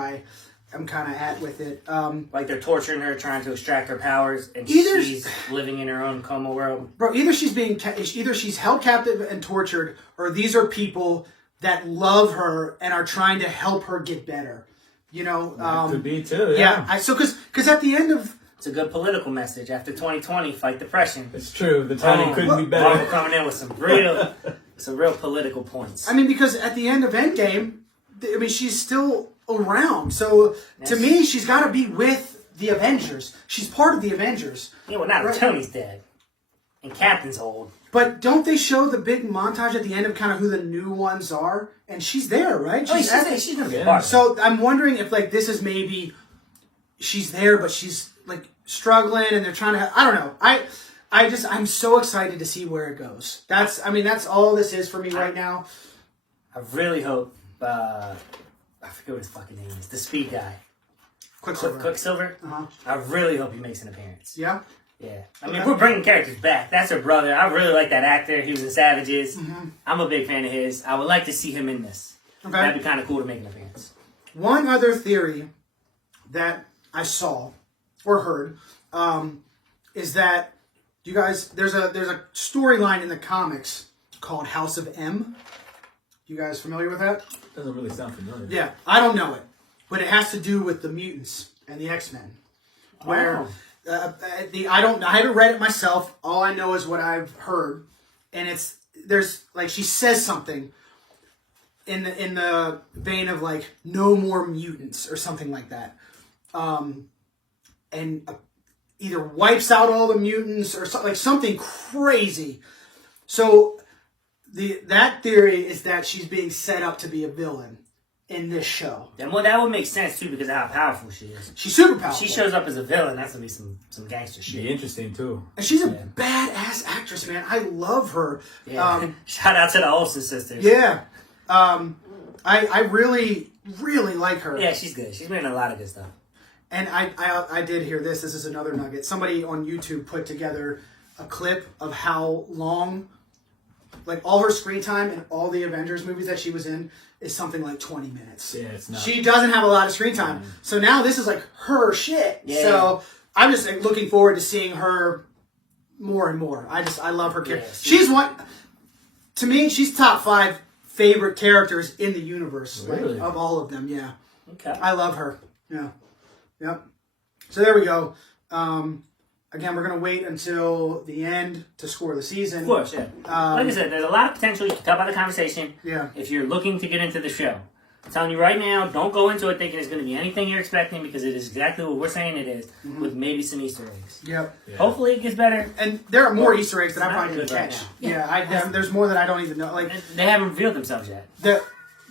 I'm kind of at with it. like they're torturing her, trying to extract her powers, and Either- she's living in her own coma world. Bro, either she's held captive and tortured, or these are people that love her and are trying to help her get better. Could be too, yeah. Because at the end of It's a good political message. After 2020, fight depression. It's true. The timing couldn't be Marvel better. coming in with some real political points. I mean, because at the end of Endgame, I mean, she's still around. So to me, she's got to be with the Avengers. She's part of the Avengers. Yeah, well, now Right. Tony's dead, and Captain's old. But don't they show the big montage at the end of kind of who the new ones are? And she's there, right? She's gonna be a part of it. So I'm wondering if like this is maybe she's there, but she's like struggling, and they're trying to. I don't know. I'm so excited to see where it goes. That's all this is for me right now. I really hope. I forget what his fucking name is. The speed guy, Quicksilver. Uh-huh. I really hope he makes an appearance. Yeah. Yeah, I mean, we're bringing characters back. That's her brother. I really like that actor. He was in Savages. I'm a big fan of his. I would like to see him in this. Okay. That'd be kind of cool to make an appearance. One other theory that I saw or heard is that you guys there's a storyline in the comics called House of M. You guys familiar with that? Doesn't really sound familiar. Yeah, I don't know it, but it has to do with the mutants and the X-Men. Where I haven't read it myself. All I know is what I've heard, and there's like she says something in the vein of like no more mutants or something like that, and either wipes out all the mutants or something crazy. So that theory is that she's being set up to be a villain in this show. And well, that would make sense too because of how powerful she is. She's super powerful. She shows up as a villain. That's gonna be some gangster Be shit. interesting too. And she's a badass actress, man. I love her. Yeah. Shout out to the Olsen sisters. Yeah. I really, really like her. Yeah, she's good. She's been in a lot of good stuff. And I did hear this. This is another nugget. Somebody on YouTube put together a clip of how long, like all her screen time in all the Avengers movies that she was in is something like 20 minutes. Yeah, it's not. She doesn't have a lot of screen time. So now this is like her shit. Yeah. So I'm just like, looking forward to seeing her more and more. I love her character. Yeah, She's one, to me, she's top 5 favorite characters in the universe. Really? Like, of all of them, yeah. Okay. I love her. Yeah. Yep. So there we go. Again, we're going to wait until the end to score the season. Of course, yeah. Like I said, there's a lot of potential. You can tell by the conversation. Yeah. If you're looking to get into the show, I'm telling you right now, don't go into it thinking it's going to be anything you're expecting because it is exactly what we're saying it is, with maybe some Easter eggs. Yep. Yeah. Hopefully it gets better. And there are more Easter eggs that I It's probably not didn't good right catch. now. Yeah, there's more that I don't even know. Like And they haven't revealed themselves yet.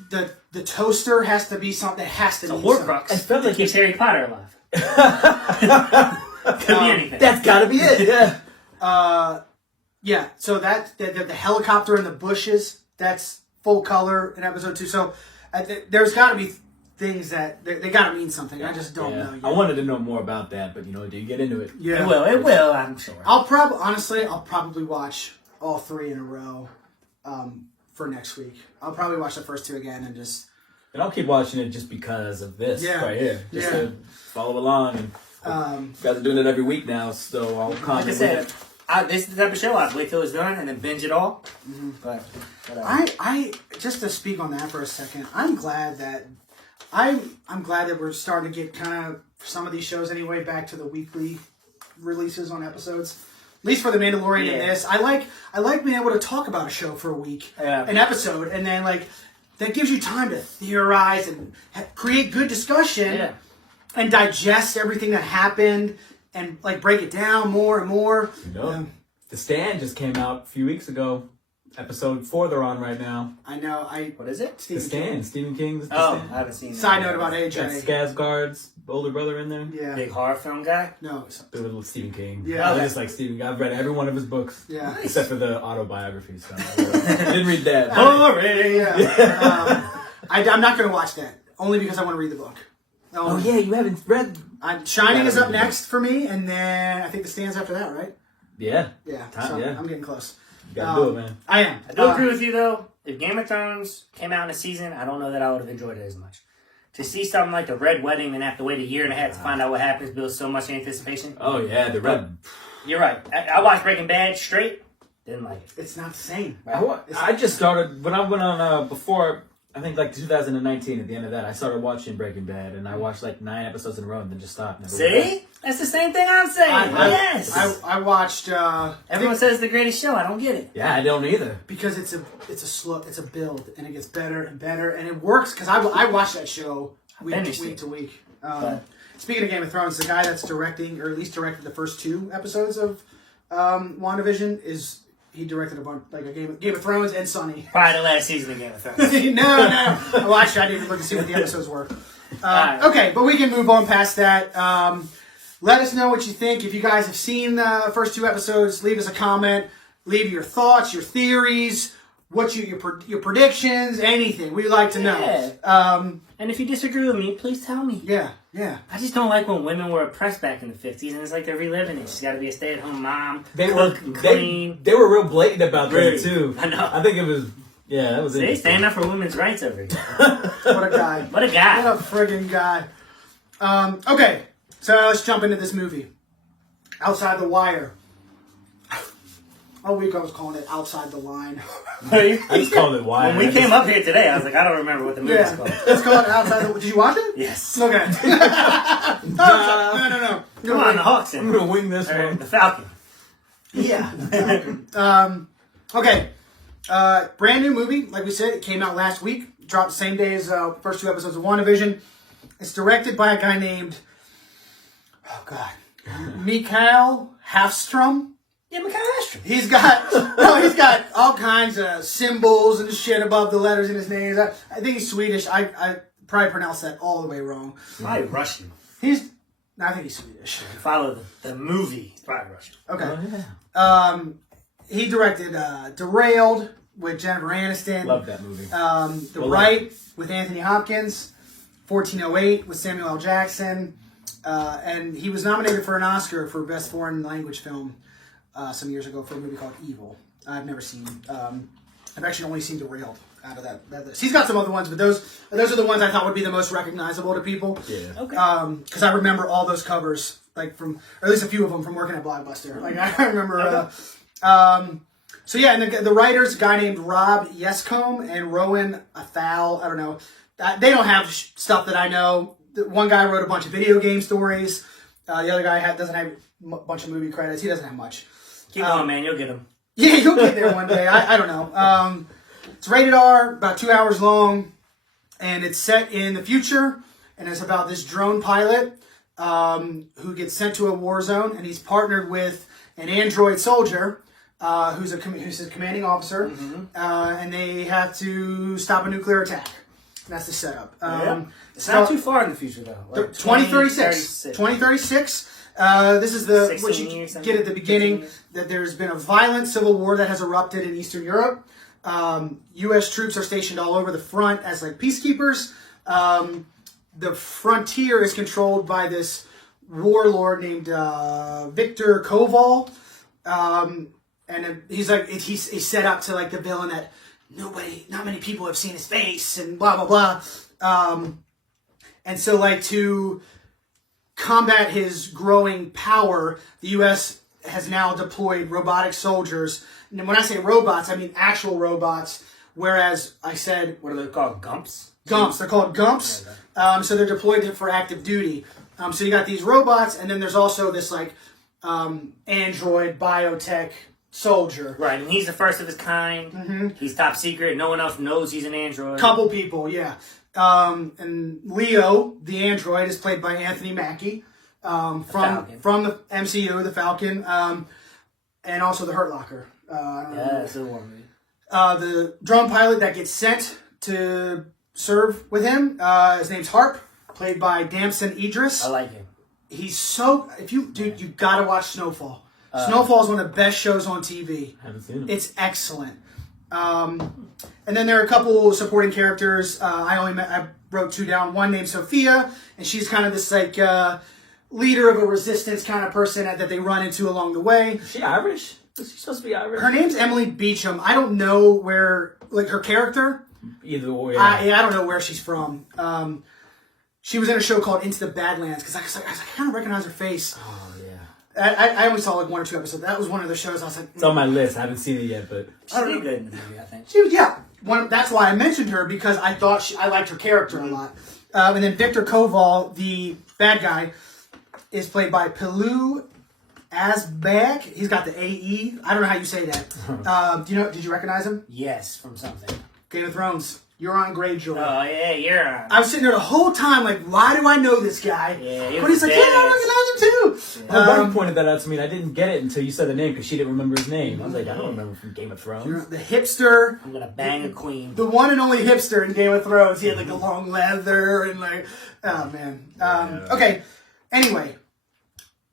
the toaster has to be something. It has to It's a be Horcrux. I felt like keeps Harry Potter alive. Could be anything. That's gotta be it. Yeah. Yeah, so that the helicopter in the bushes, that's full color in episode 2. So there's got to be things that they got to mean something. I just don't know yet. I wanted to know more about that, but do you get into it? Yeah, It will, I'm sure. I'll probably watch all 3 in a row for next week. I'll probably watch the first 2 again and just. And I'll keep watching it just because of this right here. Just to follow along. And you guys are doing it every week now, so I'll comment. Like I said, this is the type of show I'd wait till it's done and then binge it all. But whatever. I just to speak on that for a second. I'm glad that we're starting to get kind of some of these shows anyway back to the weekly releases on episodes. At least for The Mandalorian and this, I like being able to talk about a show for a week, an episode, and then that gives you time to theorize and create good discussion and digest everything that happened and break it down more and more. The Stand just came out a few weeks ago. Episode 4 they're on right now. I know. What is it? The Stand. Stephen King's The Oh, Stand. I haven't seen it. Side note about AJ. Got Skarsgård's older brother in there. Yeah. Big horror film guy? No. Little Stephen King. Yeah. I just like Stephen King. I've read every one of his books. Yeah. Except for the autobiography stuff. I didn't read that. Boring! Yeah. I'm not going to watch that. Only because I want to read the book. Oh, yeah, you haven't read... Shining is up next for me, and then I think The Stand's after that, right? Yeah. Yeah. Time, So yeah. I'm getting close. You gotta do it, man. I am. I do agree with you, though. If Game of Thrones came out in a season, I don't know that I would have enjoyed it as much. To see something like The Red Wedding and have to wait a year and a half to find out what happens builds so much anticipation. Oh, yeah, the Red... You're right. I watched Breaking Bad straight. Didn't like it. It's not the same. I just started... When I went on... before... I think 2019, at the end of that, I started watching Breaking Bad, and I watched 9 episodes in a row and then just stopped. See? That's the same thing I'm saying. Yes. I watched. Everyone says it's the greatest show. I don't get it. Yeah, I don't either. Because it's a build, and it gets better and better, and it works. Because I watch that show week to week. Speaking of Game of Thrones, the guy that's directing, or at least directed the first 2 episodes of WandaVision he directed a bunch, like a Game of Thrones and Sunny. Probably the last season of Game of Thrones. No. Well, actually, I didn't even look to see what the episodes were. Okay, but we can move on past that. Let us know what you think. If you guys have seen the first 2 episodes, leave us a comment. Leave your thoughts, your theories, your predictions, anything. We'd like to know. And if you disagree with me, please tell me. Yeah. I just don't like when women were oppressed back in the 50s, and it's like they're reliving it. She's got to be a stay-at-home mom, cook and clean. They were real blatant about that, too. I know. I think it was... Yeah, that was See, interesting. stand up for women's rights over here. What a guy. What a guy. What a friggin' guy. Okay, so let's jump into this movie. Outside the Wire. All week I was calling it Outside the Line. I just called it Wire. When we came up here today, I was like, I don't remember what the movie's called. Let's call it Outside the... Did you watch it? Yes. Okay. No. Come on, the Hawks I'm in. going to wing this one. The Falcon. Yeah. Okay. Brand new movie. Like we said, it came out last week. Dropped the same day as first 2 episodes of WandaVision. It's directed by a guy named... Oh, God. Mikael Hafstrom. Yeah, McAllister. He's got all kinds of symbols and shit above the letters in his name. I think he's Swedish. I probably pronounced that all the way wrong. Probably Russian. I think he's Swedish. Follow the movie. It's probably Russian. Okay. Oh, yeah. He directed Derailed with Jennifer Aniston. Love that movie. The Right with Anthony Hopkins. 1408 with Samuel L. Jackson. And he was nominated for an Oscar for Best Foreign Language Film some years ago for a movie called Evil. I've never seen. I've actually only seen Derailed out of that list. He's got some other ones, but those are the ones I thought would be the most recognizable to people. Yeah. Okay. Because I remember all those covers, or at least a few of them from working at Blockbuster. I remember. So yeah, and the writers, a guy named Rob Yescombe and Rowan Athal. I don't know. They don't have stuff that I know. One guy wrote a bunch of video game stories. The other guy doesn't have a bunch of movie credits. He doesn't have much. Keep going, man. You'll get him. Yeah, you'll get there one day. I don't know. It's rated R, about 2 hours long. and it's set in the future, and it's about this drone pilot who gets sent to a war zone, and he's partnered with an android soldier who's his commanding officer, and they have to stop a nuclear attack. That's the setup. It's not too far in the future, though. Like 2036. 2036. This is what you get at the beginning, that there's been a violent civil war that has erupted in Eastern Europe. U.S. troops are stationed all over the front as like peacekeepers. The frontier is controlled by this warlord named Victor Koval. And he's set up to like the villain that not many people have seen his face and blah, blah, blah. And so like to combat his growing power, the U.S. has now deployed robotic soldiers. And when I say robots, I mean actual robots. Whereas I said... What are they called? Gumps? Gumps. They're called Gumps. So they're deployed for active duty. So you got these robots, and then there's also this like android biotech soldier. Right, and he's the first of his kind. He's top secret. No one else knows he's an android. Couple people, yeah. And Leo, the android, is played by Anthony Mackie from the MCU, the Falcon, and also the Hurt Locker. That's the one. The drone pilot that gets sent to serve with him, his name's Harp, played by Damson Idris. I like him. He's so... you gotta watch Snowfall. Snowfall is one of the best shows on TV. I haven't seen it. It's excellent. And then there are a couple supporting characters. I wrote two down. One named Sophia, and she's kind of this like leader of a resistance kind of person that they run into along the way. Is she Irish? Is she supposed to be Irish? Her name's Emily Beecham. I don't know where, like her character. Either way. I don't know where she's from. She was in a show called Into the Badlands because I was like, I kind of recognize her face. Oh yeah. I only saw like one or two episodes. That was one of the shows I was like... It's on my list. I haven't seen it yet, but... She did good in the movie, I think. She was, yeah. That's why I mentioned her, because I thought I liked her character a lot. And then Victor Koval, the bad guy, is played by Pilu Asbag. He's got the AE. I don't know how you say that. Did you recognize him? Yes, from something. Game of Thrones. Euron Greyjoy. Oh, yeah, Euron. I was sitting there the whole time like, why do I know this guy? Yeah, but he's like, yeah, I recognize him too. My wife pointed that out to me, and I didn't get it until you said the name, because she didn't remember his name. I was like, I don't remember from Game of Thrones. The hipster. I'm going to bang a queen. The one and only hipster in Game of Thrones. He had like a long leather and like, oh man. Okay. Anyway,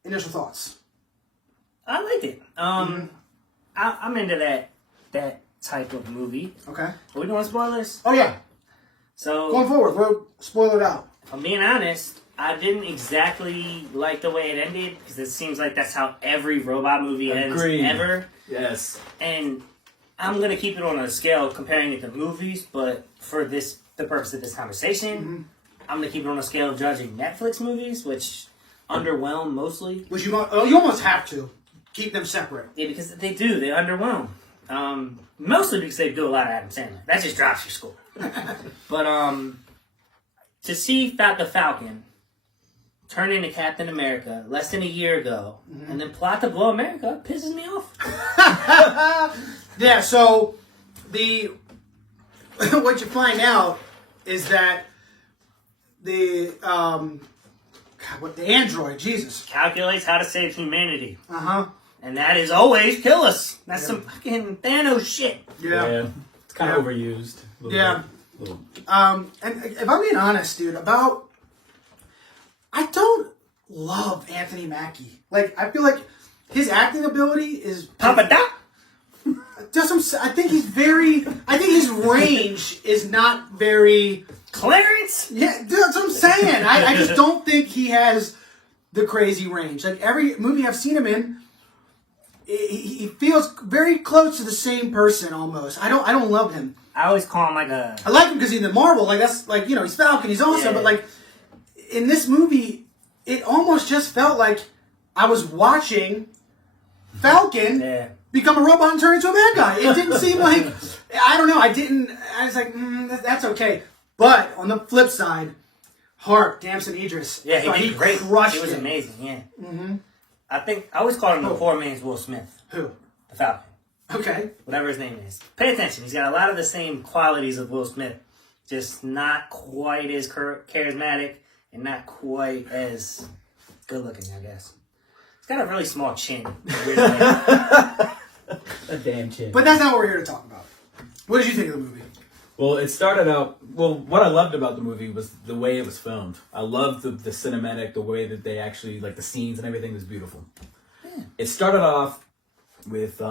initial thoughts. I liked it. I'm into that type of movie. Okay. Are we doing spoilers? Oh yeah. So going forward, we'll spoil it out. If I'm being honest, I didn't exactly like the way it ended, because it seems like that's how every robot movie ends ever. Yes. And I'm gonna keep it on a scale comparing it to movies, but for the purpose of this conversation, I'm gonna keep it on a scale of judging Netflix movies, which underwhelm mostly. Which you almost have to keep them separate. Yeah, because they do. They underwhelm. Mostly because they do a lot of Adam Sandler. That just drops your score. But to see the Falcon turn into Captain America less than a year ago, and then plot to blow America, pisses me off. Yeah. So what you find out is that the android, Jesus, calculates how to save humanity. Uh-huh. And that is always kill us. That's some fucking Thanos shit. Yeah. It's kind of overused. Yeah. And if I'm being honest, dude, I don't love Anthony Mackie. Like, I feel like his acting ability is... Papa Doc? I think his range is not very... Clarence? Yeah, dude, that's what I'm saying. I just don't think he has the crazy range. Like, every movie I've seen him in, he feels very close to the same person almost. I don't love him. I always call him like a... I like him because he's in Marvel. Like, that's like, he's Falcon. He's awesome. Yeah. But like, in this movie, it almost just felt like I was watching Falcon become a robot and turn into a bad guy. It didn't seem like... I don't know. I was like, that's okay. But on the flip side, Harp, Damson Idris. Yeah, he did great. Crushed He was it. amazing, yeah. Mm-hmm. I always call him the poor man's Will Smith. Who? The Falcon. Okay. Whatever his name is. Pay attention. He's got a lot of the same qualities of Will Smith. Just not quite as charismatic and not quite as good looking, I guess. He's got a really small chin. A damn chin. But that's not what we're here to talk about. What did you think of the movie? Well, it started out. Well, what I loved about the movie was the way it was filmed. I loved the cinematic, the way that they actually like the scenes and everything was beautiful. Yeah. It started off with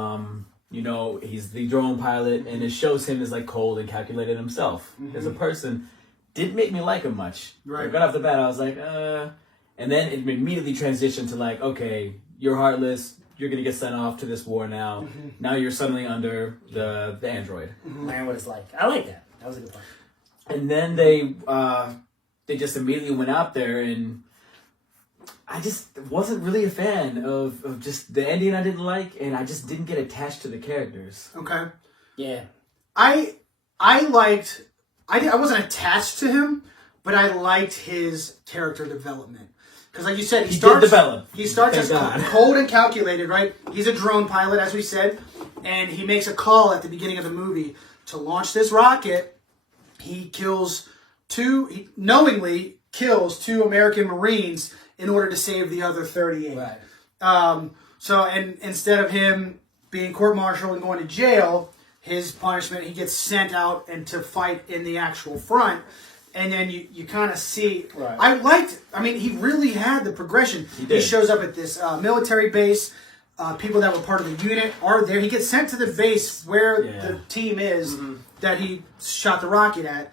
he's the drone pilot, and it shows him as like cold and calculated himself as a person. Didn't make me like him much. Right off the bat, I was like, and then it immediately transitioned to like, okay, you're heartless. You're gonna get sent off to this war now. Mm-hmm. Now you're suddenly under the android. Learn what it's like. I like that. That was a good point. And then they just immediately went out there, and I just wasn't really a fan of just the ending. I didn't like, and I just didn't get attached to the characters. Okay. Yeah. I wasn't attached to him, but I liked his character development. Because like you said, he starts as cold and calculated, right? He's a drone pilot, as we said, and he makes a call at the beginning of the movie to launch this rocket. He knowingly kills 2 American Marines in order to save the other 38. Right. And instead of him being court-martialed and going to jail, his punishment, he gets sent out and to fight in the actual front. And then you kind of see... Right. He really had the progression. He shows up at this military base. People that were part of the unit are there. He gets sent to the base where the team is that he shot the rocket at.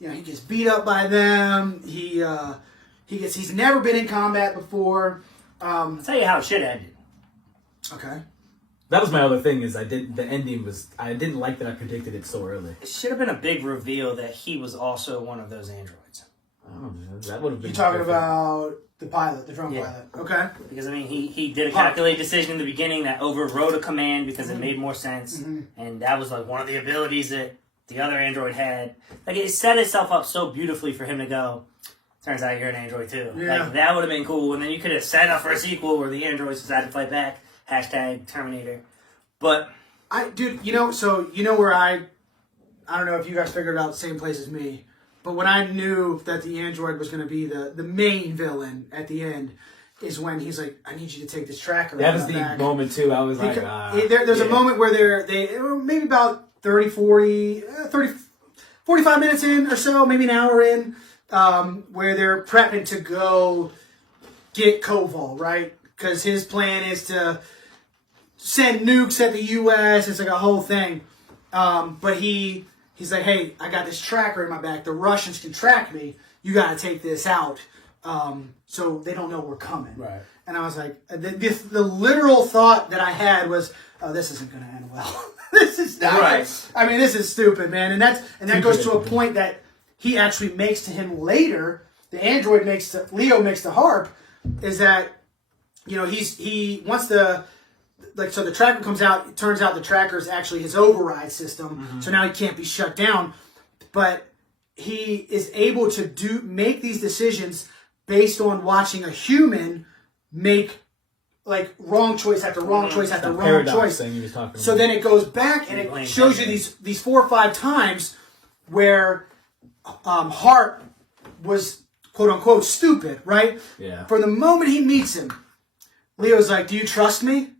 He gets beat up by them. He's never been in combat before. I'll tell you how it should have ended. Okay. That was my other thing. I didn't like that I predicted it so early. It should have been a big reveal that he was also one of those androids. Oh, that would have been. You're talking about the pilot, the drone pilot. Okay. Because he did a calculated decision in the beginning that overrode a command because it made more sense, and that was like one of the abilities that the other android had. Like it set itself up so beautifully for him to go. Turns out you're an android too. Yeah. Like that would have been cool, and then you could have set up for a sequel where the androids decided to fight back. #Terminator. But where I don't know if you guys figured it out the same place as me, but when I knew that the android was going to be the main villain at the end is when he's like, I need you to take this tracker. That was the moment too. I was like, there's a moment where they maybe about 45 minutes in or so, maybe an hour in, where they're prepping to go get Koval, right? Because his plan is to send nukes at the U.S. It's like a whole thing. But he's like, hey, I got this tracker in my back. The Russians can track me. You got to take this out so they don't know we're coming. Right. And I was like, the literal thought that I had was, oh, this isn't going to end well. This is not. Right. I mean, this is stupid, man. And that goes to a point that he actually makes to him later. The android Leo makes to Harp, is that, he wants so the tracker comes out. It turns out the tracker is actually his override system. So now he can't be shut down. But he is able to make these decisions based on watching a human make like wrong choice after wrong choice after wrong choice. So then it goes back and it shows you these 4 or 5 times where Hart was quote unquote stupid, right? Yeah. From the moment he meets him, Leo's like, do you trust me?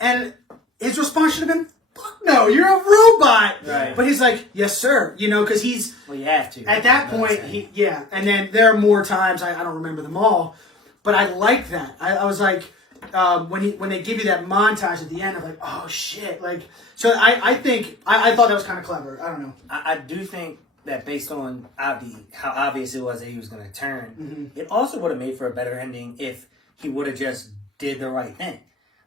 And his response should have been, fuck no, you're a robot. Right. But he's like, yes, sir. Because he's... Well, you have to. At that point, And then there are more times, I don't remember them all, but I like that. I was like, when they give you that montage at the end, I'm like, oh, shit. So I think, I thought that was kind of clever. I don't know. I do think that based on how obvious it was that he was going to turn, it also would have made for a better ending if he would have just did the right thing.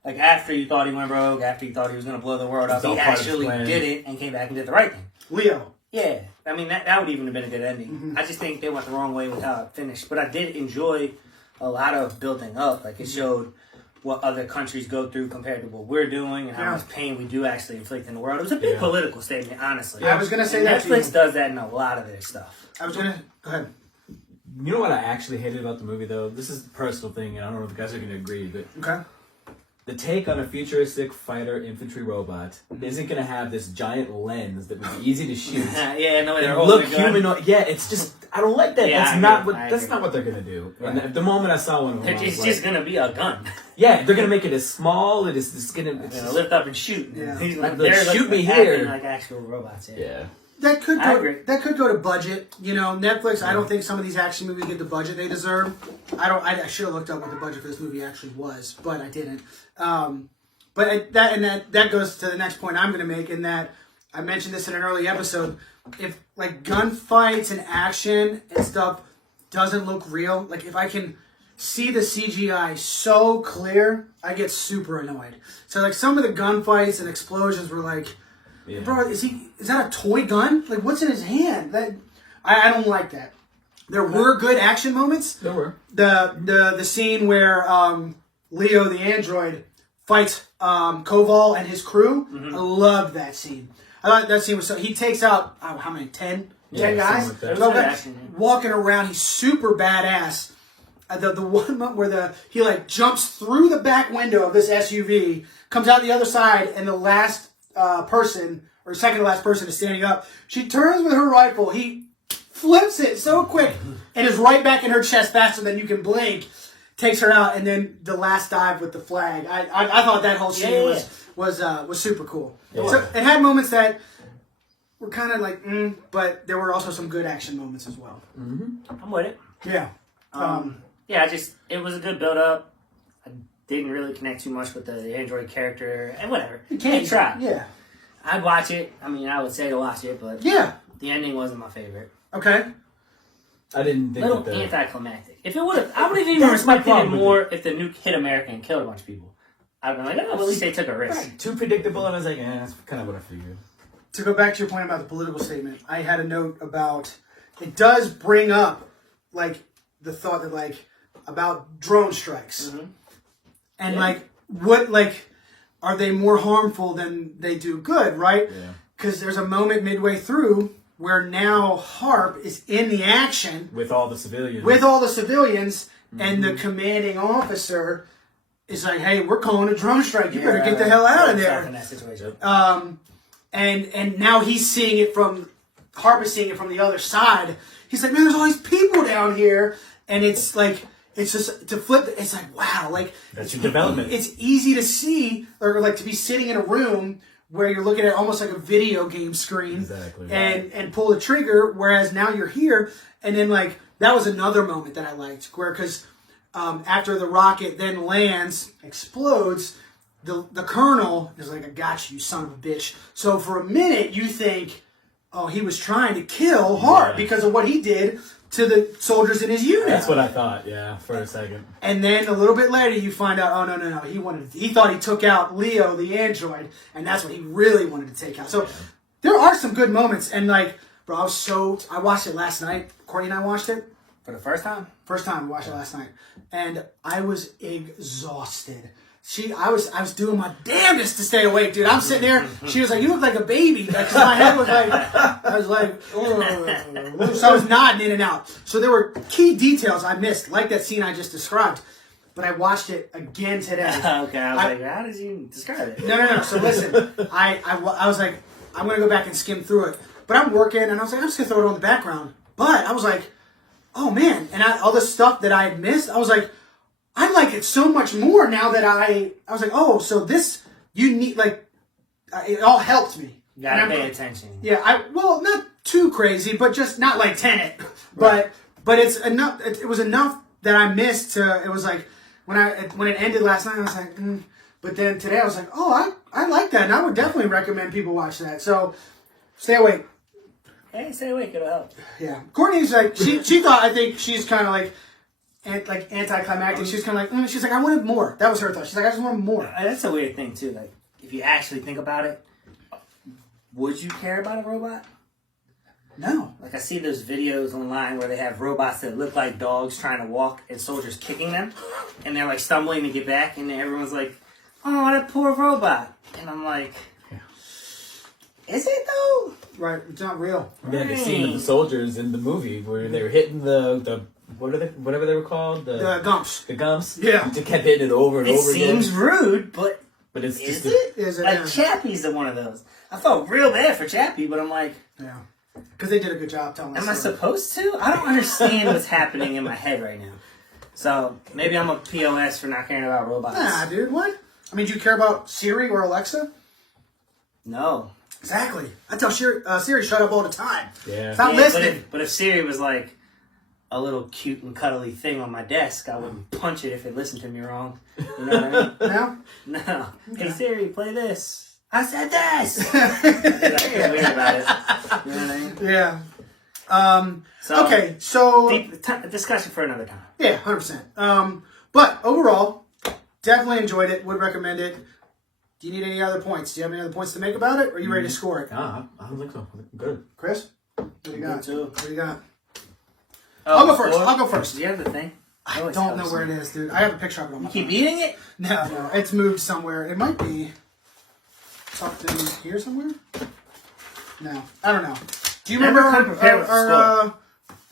Like, after you thought he went rogue, after you thought he was going to blow the world up, he actually did it and came back and did the right thing. Leo. Yeah. I mean, that would even have been a good ending. I just think they went the wrong way with how it finished. But I did enjoy a lot of building up. Like, it showed what other countries go through compared to what we're doing and how much pain we do actually inflict in the world. It was a big political statement, honestly. Yeah, I was going to say that Netflix does that in a lot of their stuff. Go ahead. You know what I actually hated about the movie, though? This is a personal thing, and I don't know if you guys are going to agree, but... Okay. the take on a futuristic fighter infantry robot isn't going to have this giant lens that would be easy to shoot. Yeah, no, they're and look humanoid. Yeah, it's just I don't like that. Yeah, That's not what they're going to do. Right. And at the moment I saw one of them, It's just going to be a gun. yeah, they're going to make it as small. It's going to lift up and shoot. Yeah. He's Like, they're shoot me acting here. like actual robots. yeah. That could I go. agree. That could go to budget. You know, Netflix. I don't think some of these action movies get the budget they deserve. I should have looked up what the budget for this movie actually was, but I didn't. But that goes to the next point I'm going to make. In that I mentioned this in an early episode. If like gunfights and action and stuff doesn't look real, like if I can see the CGI so clear, I get super annoyed. So like some of the gunfights and explosions were like. Yeah. Bro, is that a toy gun? Like, what's in his hand? That I don't like that. There were good action moments. There were. The scene where Leo the android fights Koval and his crew. I loved that scene. I thought that scene was so. He takes out how many? 10 guys. something like that. 12 It was guys action, yeah. walking around. He's super badass. The one moment where he like jumps through the back window of this SUV, comes out the other side, and the last person or second to last person is standing up. She turns with her rifle. He flips it so quick and is right back in her chest faster than you can blink. Takes her out, and then the last dive with the flag. I thought that whole scene was super cool. Yeah. So it had moments that were kind of like, but there were also some good action moments as well. I'm with it. Yeah. Yeah, it was a good build up. I didn't really connect too much with the Android character, and whatever. They tried. Yeah. I'd watch it. I mean, I would say to watch it, but Yeah. the ending wasn't my favorite. Okay. I didn't think Little that the anticlimactic. If it would have, I would have even That's my respected it problem with more if the nuke hit America and killed a bunch of people. I'd been like, oh, at least they took a risk. too predictable, and I was like, that's kind of what I figured. To go back to your point about the political statement, I had a note about it does bring up like the thought that like about drone strikes and like what like are they more harmful than they do good, right? Yeah. Because there's a moment midway through where now Harp is in the action With all the civilians. with all the civilians, and the commanding officer is like, "Hey, we're calling a drone strike. You better get the hell out of there." In that situation. And now he's seeing it from Harp is seeing it from the other side. He's like, "Man, there's all these people down here," and it's like it's just to flip. It's like, wow, like That's your development. It's easy to see or like to be sitting in a room where you're looking at almost like a video game screen, Exactly. and pull the trigger. Whereas now you're here, and then like that was another moment that I liked, where because after the rocket then lands, explodes, the colonel is like, "I got you, son of a bitch." So for a minute you think, oh, he was trying to kill Hart because of what he did to the soldiers in his unit. That's what I thought, yeah, for a second. And then a little bit later, you find out, oh no, he thought he took out Leo the android, and that's what he really wanted to take out. So there are some good moments, and like, bro, I watched it last night. Courtney and I watched it. For the first time? First time we watched it last night, and I was exhausted. I was doing my damnedest to stay awake, dude. I'm sitting there. She was like, "You look like a baby," because my head was like, ugh. So I was nodding in and out. So there were key details I missed, like that scene I just described. But I watched it again today. Okay, I was like, how did you describe it? No. So listen, I was like, I'm gonna go back and skim through it. But I'm working, and I was like, I'm just gonna throw it on the background. But I was like, oh man, and all the stuff that I had missed, I was like, I like it so much more now that I was like, oh, so this, you need, like, it all helped me. You gotta pay attention. Yeah, well, not too crazy, but just not like Tenet. But it's enough, it was enough that I missed to, it was like, when it ended last night, I was like, But then today I was like, oh, I like that, and I would definitely recommend people watch that. So, stay awake. Hey, stay awake, it'll help. Yeah. Courtney's like, she thought, I think she's kind of like anticlimactic. She's kind of like, she's like, I wanted more. That was her thought. She's like, I just wanted more. That's a weird thing, too. Like, if you actually think about it, would you care about a robot? No. Like, I see those videos online where they have robots that look like dogs trying to walk and soldiers kicking them. And they're, like, stumbling to get back. And everyone's like, oh, that poor robot. And I'm like, is it, though? Right. It's not real. We had the scene of the soldiers in the movie where they were hitting the whatever they were called, The Gumps. the gumps. Yeah. They kept hitting it over and It over again. seems rude, but But it's is just it? Is it? Like Yeah. Chappie's the one of those. I felt real bad for Chappie, but I'm like, Yeah. Because they did a good job telling us. am I supposed to? I don't understand what's happening in my head right now. So maybe I'm a POS for not caring about robots. Nah, dude, what? I mean, do you care about Siri or Alexa? No. Exactly. I tell Siri shut up all the time. Yeah. Stop Yeah, listening. but if Siri was like a little cute and cuddly thing on my desk, I wouldn't punch it if it listened to me wrong. You know what I mean? No? No. Hey Siri, play this. I said this. I feel weird about it. You know what I mean? Yeah. So, Okay, so... discussion for another time. Yeah, 100%. But overall, definitely enjoyed it. Would recommend it. Do you need any other points? Do you have any other points to make about it? Or are you ready to score it? I don't think so. Good. Chris? What do you got? too. What do you got? Oh, I'll go first. well, I'll go first. Do you have the thing? I don't know where it is, dude. I have a picture of it on my Keep phone. eating it? No, it's moved somewhere. It might be tucked in here somewhere. No, I don't know. Do you remember Never come prepared with our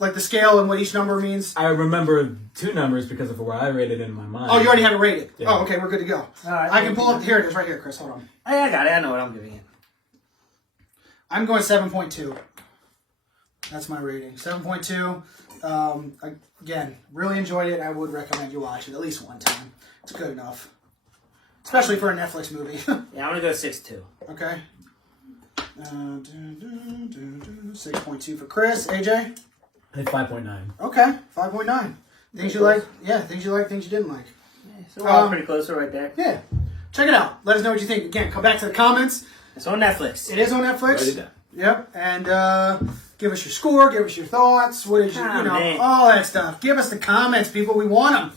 like the scale and what each number means? I remember 2 numbers because of where I rated it in my mind. Oh, you already have it rated. Yeah. Oh, okay, we're good to go. All right, I can pull up. Here it is, right here, Chris. Hold on. Oh, yeah, I got it. I know what I'm giving it. I'm going 7.2. That's my rating. 7.2. Again, really enjoyed it. I would recommend you watch it at least one time. It's good enough. Especially for a Netflix movie. Yeah, I'm going to go 6.2. Okay. 6.2 for Chris. AJ? I think 5.9. Okay. 5.9. Things you like. Yeah, things you like, things you didn't like. Yeah, so we're all pretty close. We're right there. Yeah. Check it out. Let us know what you think. Again, come back to the comments. It's on Netflix. It is on Write Netflix. it down. Yep. And give us your score. Give us your thoughts. What is your, Ah, you know, man. all that stuff. Give us the comments, people. We want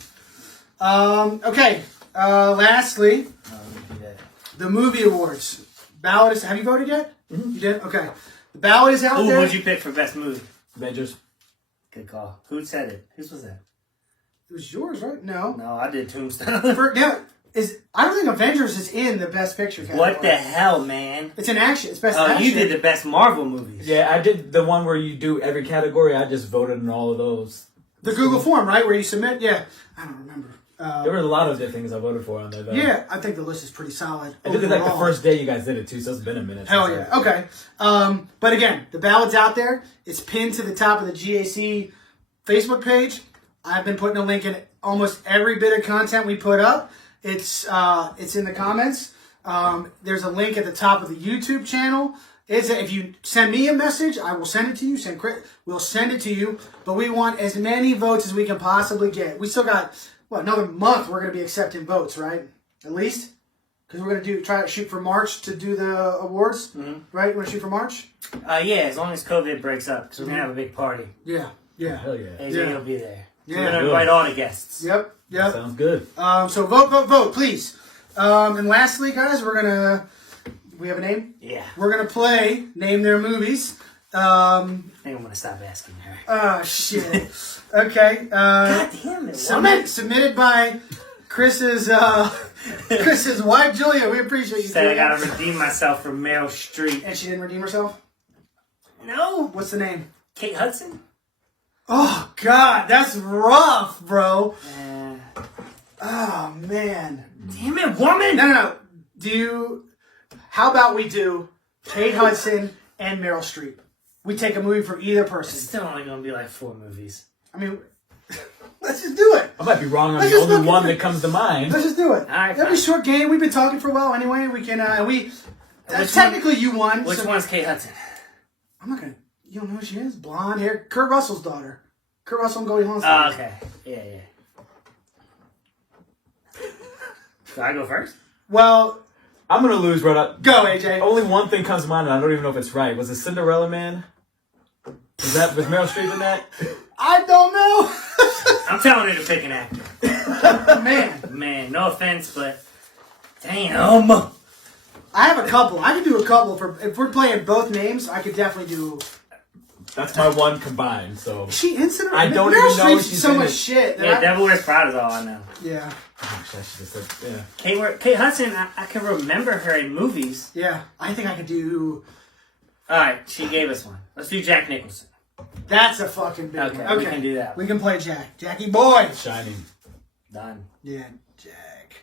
them. Okay. Lastly, the movie awards. Ballot is. Have you voted yet? Mm-hmm. You did. Okay. The ballot is out Ooh, there. what'd you pick for best movie? Avengers. Good call. Who said it? Whose was that? It was yours, right? No. No, I did Tombstone. I don't think Avengers is in the best picture category. What the hell, man? It's an action. It's best Oh, action. you did the best Marvel movies. Yeah, I did the one where you do every category. I just voted in all of those. The Google form, right? Where you submit. Yeah. I don't remember. There were a lot of different things I voted for on there, though. Yeah, I think the list is pretty solid. I did it like the overall. first day you guys did it, too, so it's been a minute. Hell since yeah. Okay. But again, the ballot's out there. It's pinned to the top of the GAC Facebook page. I've been putting a link in almost every bit of content we put up. It's in the comments. There's a link at the top of the YouTube channel. If you send me a message, I will send it to you. We'll send it to you. But we want as many votes as we can possibly get. We still got, another month we're going to be accepting votes, right? At least? Because we're going to try to shoot for March to do the awards, right? You want to shoot for March? Yeah, as long as COVID breaks up, because we're going to have a big party. Yeah. Hell yeah. AJ Yeah. will be there. Yeah. We're going to invite all the guests. Yep. Sounds good. So vote, please. And lastly, guys, we have a name? Yeah. We're going to play Name Their Movies. I think I'm going to stop asking her. Oh, shit. Okay. God damn it. woman. Submitted by Chris's wife, Julia. We appreciate you, Said I Julia. got to redeem myself from Meryl Streep. And she didn't redeem herself? No. What's the name? Kate Hudson? Oh, God. That's rough, bro. Uh, Oh, man. damn it, woman! No. How about we do Kate Hudson and Meryl Streep? We take a movie from either It's person. still only going to be like 4 movies. I mean, let's just do it. I might be wrong on Let's the just only look at one the- that comes to mind. Let's just do it. All right, That'll be a fine. short game. We've been talking for a while anyway. We can, technically you won. Which so- one's Kate Hudson? I'm not going to, you don't know who she is? Blonde hair. Kurt Russell's daughter. Kurt Russell and Goldie Hawn's Oh, daughter. okay. Yeah. Do I go first? Well, I'm going to lose right up. go, AJ. Only one thing comes to mind, and I don't even know if it's right. Was it Cinderella Man? Was Meryl Streep in that? I don't know. I'm telling her to pick an actor. Man, Man, no offense, but damn. I have a couple. I could do a couple. If we're playing both names, I could definitely do... That's my one combined, so... Is she in Cinderella? I don't Meryl even know Streep's she's so in much it. shit. that Yeah, I- Devil Wears Prada is all I know. Yeah. Oh, shit, I should have said, yeah. Kate Hudson, I can remember her in movies. Yeah. I think I could do... All right, she gave us one. Let's do Jack Nicholson. That's a fucking big Okay, one. we can do that. We can play Jack. Jackie boy. Shining. Done. Yeah, Jack.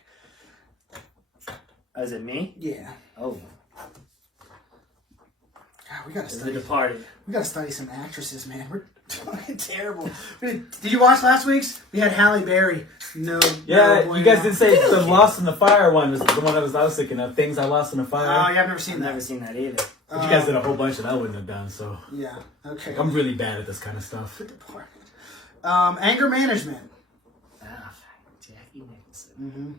Oh, is it me? Yeah. Oh, God, we gotta it's The study. Departed. We gotta study some actresses, man. We're fucking terrible. Did you watch last week's? We had Halle Berry. No. Yeah, no you guys bueno. didn't say the Lost in the Fire one was the one I was thinking of. Things I Lost in the Fire. Oh, yeah, I've never seen I've that. never seen that either. But you guys did a whole bunch that I wouldn't have done, so Yeah. Okay. I'm really bad at this kind of stuff. The Departed. Anger management. Ah, fuck. Jackie Nicholson. Mm-hmm.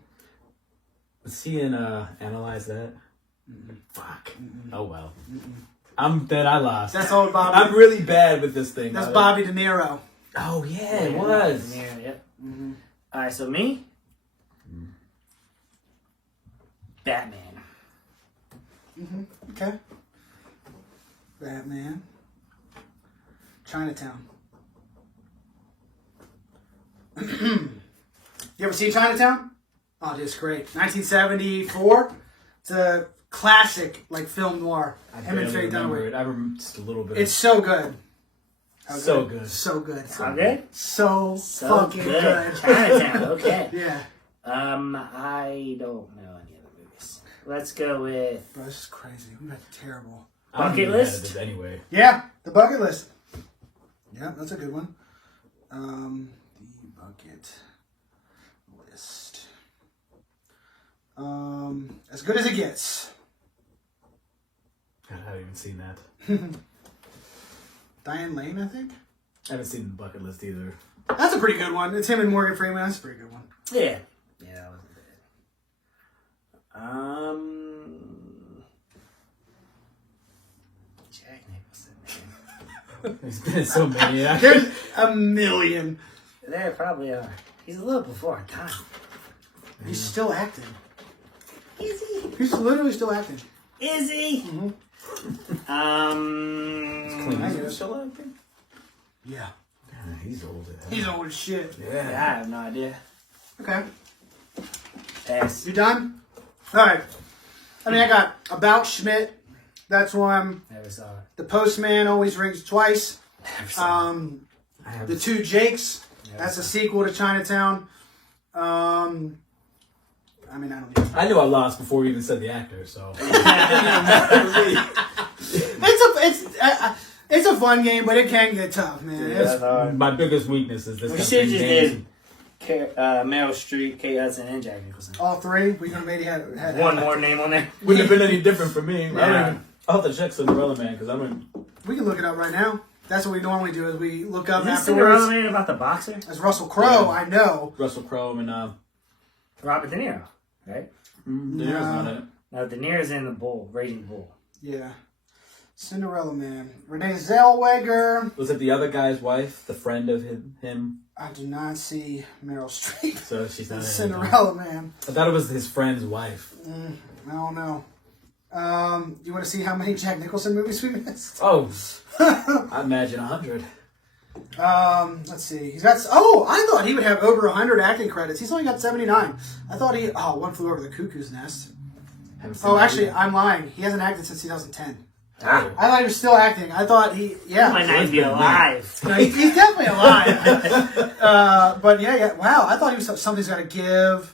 Let's see and analyze that. Fuck. Oh well. I lost. That's old Bobby. I'm really bad with this thing. That's Bobby De Niro. Oh yeah, it was. Yeah, yep. All right, so me? Batman. Okay. Batman. Chinatown. You ever seen Chinatown? Oh, dude, it's great. 1974. It's a classic, like, film noir. I Him and barely Faye remember Dunaway. it. I remember just a little bit. It's so good. so good. So good. Okay. So fucking good. Chinatown, okay. Yeah. I don't know any other movies. Let's go with Bro, this is crazy. We got terrible. I'm Bucket really bad at list? this anyway. Yeah, the bucket list. Yeah, that's a good one. The bucket list. As good as it gets. God, I haven't even seen that. Diane Lane, I think. I haven't seen the bucket list either. That's a pretty good one. It's him and Morgan Freeman. That's a pretty good one. yeah, that wasn't bad. Jack Nicholson. Man. There's been so many. There's a million. There probably are. He's a little before our time. He's still acting. Is he? He's literally still acting. Is he? Clint still acting? Yeah. God, he's old. He's old as shit. I Yeah. have no idea. Okay. Pass. You done? All right. I mean, I got About Schmidt. That's one. Never saw it. The Postman Always Rings Twice. Never saw it. I have The Two Jakes. Never That's a saw it. sequel to Chinatown. I mean, I don't even. I knew I lost before we even said the actor, so. It's a fun game, but it can get tough, man. It's- My biggest weakness is this. We kind of should thing, just games. did Meryl Streep, Kate Hudson, and Jack Nicholson. all three. We could have maybe had One more name on there. Wouldn't have been any different for me. Yeah. I'll have to check Cinderella Man because I don't. We can look it up right now. That's what we normally do. Is we look up Is this afterwards. Cinderella Man about the boxer? As Russell Crowe, I know. Russell Crowe and Robert De Niro, right? De Niro's not in it. No, De Niro's in the Bull, Raging Bull. Yeah. Cinderella Man. Renee Zellweger. Was it the other guy's wife, the friend of him? I do not see Meryl Streep. So she's not in it. Cinderella Man. I thought it was his friend's wife. I don't know. You want to see how many Jack Nicholson movies we missed? Oh, I imagine 100. Let's see. He's got. Oh, I thought he would have over 100 acting credits. He's only got 79. I thought he. Oh, One Flew Over the Cuckoo's Nest. Haven't seen Oh, that actually, either. I'm lying. He hasn't acted since 2010. Ah, I thought he was still acting. I thought he. he Yeah. might not be alive. No, he's definitely alive. But yeah. Wow. I thought he was Something's Gotta Give.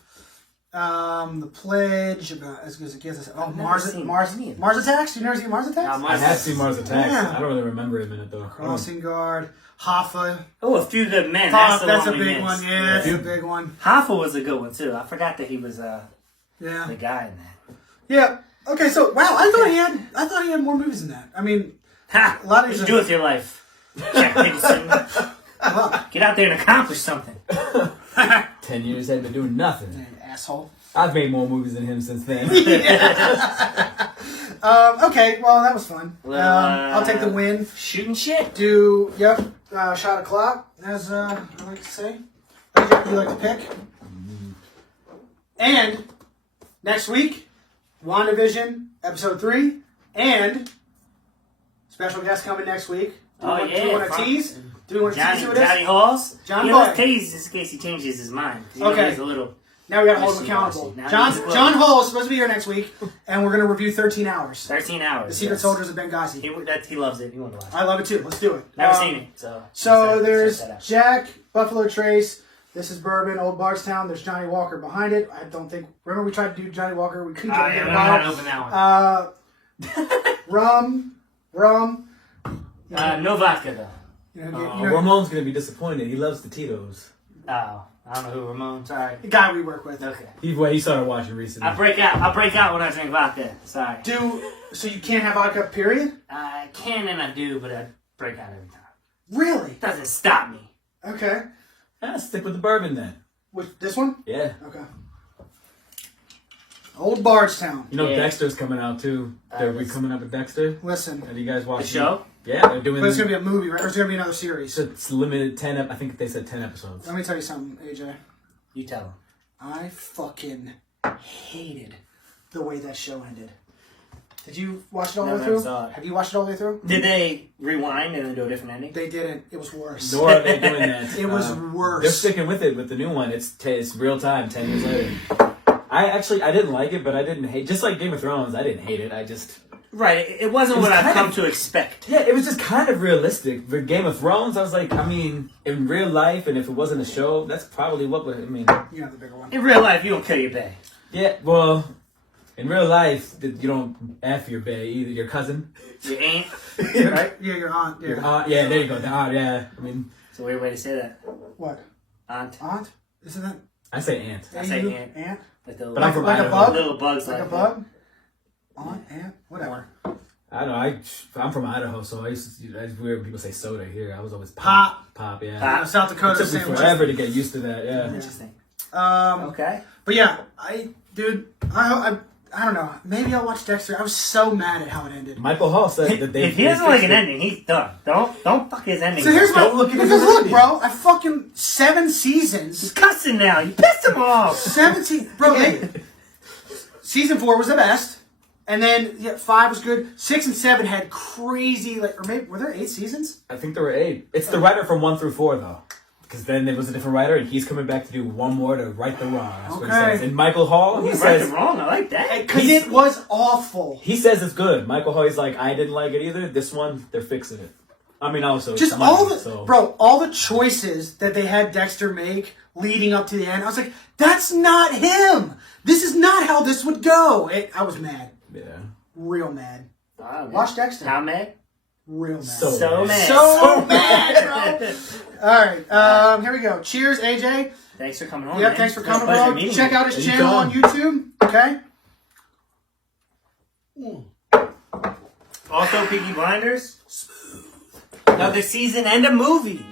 The Pledge. About as good as it gets. Oh, I've never Mars seen Mars any of them. Mars Attacks. You never seen Mars Attacks? I have seen Mars Attacks. Yeah. I don't really remember him in it though. Crossing Guard. Hoffa. Oh, A Few Good Men. Hoff, the that's a one we big missed. one. Yeah, that's a big one. Hoffa was a good one too. I forgot that he was the Yeah. guy in that. Yeah. Okay. So wow, I thought he had more movies than that. I mean, Ha! A lot of What these you are- do with your life, Jack Nicholson? well, Get out there and accomplish something. 10 years they've been doing nothing. you asshole. I've made more movies than him since then. Okay. Well, that was fun. Well, I'll take the win. Shooting shit. Do shot o'clock, as I like to say. What do you like to pick? And next week, WandaVision episode 3, and special guest coming next week. Do Oh, Do you want to tease? Do you want to tease who it is? Johnny Halls. John Yeah, Boy. let's tease just in case he changes his mind. 'Cause, you know, Okay. he's a little Now we gotta hold him Mercy, accountable. mercy. Now he's John Hull is supposed to be here next week, and we're gonna review 13 Hours. 13 hours. The Secret Soldiers of Benghazi. He loves it. He wanted to watch it. I love it too. Let's do it. Never seen it. So there's check that out. Jack, Buffalo Trace. This is Bourbon, Old Bardstown. There's Johnny Walker behind it. I don't think. Remember we tried to do Johnny Walker. We couldn't get Yeah, it. we don't know how to open that one. Rum. No vodka though. Ramon's gonna be disappointed. He loves the Tito's. Oh, I don't know who Ramon. Sorry. The guy we work with. Okay. He started watching recently. I break out when I drink vodka. Sorry. So you can't have vodka, period? I can and I do, but I break out every time. Really? It doesn't stop me. Okay. Stick with the bourbon then. With this one? Yeah. Okay. Old Bardstown. You know Yeah. Dexter's coming out too. They're coming up with Dexter. Listen. Have you guys watched The show? Yeah, they're doing. But it's going to be a movie, right? Or it's going to be another series. It's limited 10. I think they said 10 episodes. Let me tell you something, AJ. You tell him. I fucking hated the way that show ended. Did you watch it all the way Never through? saw it. Have you watched it all the way through? Did they rewind and then do a different ending? They didn't. It was worse. Nor are they doing that. It was worse. They're sticking with it with the new one. It's real time, 10 years later. I didn't like it, but I didn't hate. Just like Game of Thrones, I didn't hate it. Right. It wasn't what I've come to expect. Yeah, it was just kind of realistic. For Game of Thrones, I was like, in real life, and if it wasn't a show, that's probably what would. You have the bigger one. In real life, you don't kill your bae. Yeah, well, in real life, you don't F your bae, either your cousin. You ain't. Right? Yeah, your aunt. Yeah. Your aunt, yeah, there you go. The aunt, yeah. It's a weird way to say that. What? Aunt. Aunt? Isn't that? I say aunt. I say AU? aunt. Aunt? Like the But I'm from like a Idaho. bug? little bugs Like a that. bug? Aunt? Aunt? Whatever. I don't know. I'm from Idaho, so it's weird when people say soda here. I was always Pop. Pop, yeah. Pop. South Dakota It took me sandwich. forever to get used to that, yeah. Interesting. Okay. But yeah, I don't know. Maybe I'll watch Dexter. I was so mad at how it ended. Michael Hall said that they. If he doesn't like an ending, he's done. Don't fuck his ending. So here's my Don't look at his because look, ending. bro. I fucking 7 seasons. He's cussing now. You pissed him off. 17, bro. Season 4 was the best, and then 5 was good. 6 and 7 had crazy, or maybe were there 8 seasons? I think there were 8. It's the writer from 1 through 4, though. Because then there was a different writer, and he's coming back to do one more to right the wrong. That's what he Okay. says. And Michael Hall, he Right says or wrong, I like that. Because it was awful. he says it's good. Michael Hall, he's like, I didn't like it either. This one, they're fixing it. Also, Just it's money, all the so. all the choices that they had Dexter make leading up to the end. I was like, that's not him. This is not how this would go. I was mad, Yeah. real mad. Wow, Watch Dexter. How mad? Real mad. So mad. So mad, bro. All right, here we go. Cheers, AJ. Thanks for coming on. Yeah, man. thanks for It's been a coming, pleasure bro. meeting Check you. out his channel on YouTube. Okay. Also, Peaky Blinders. Another season and a movie.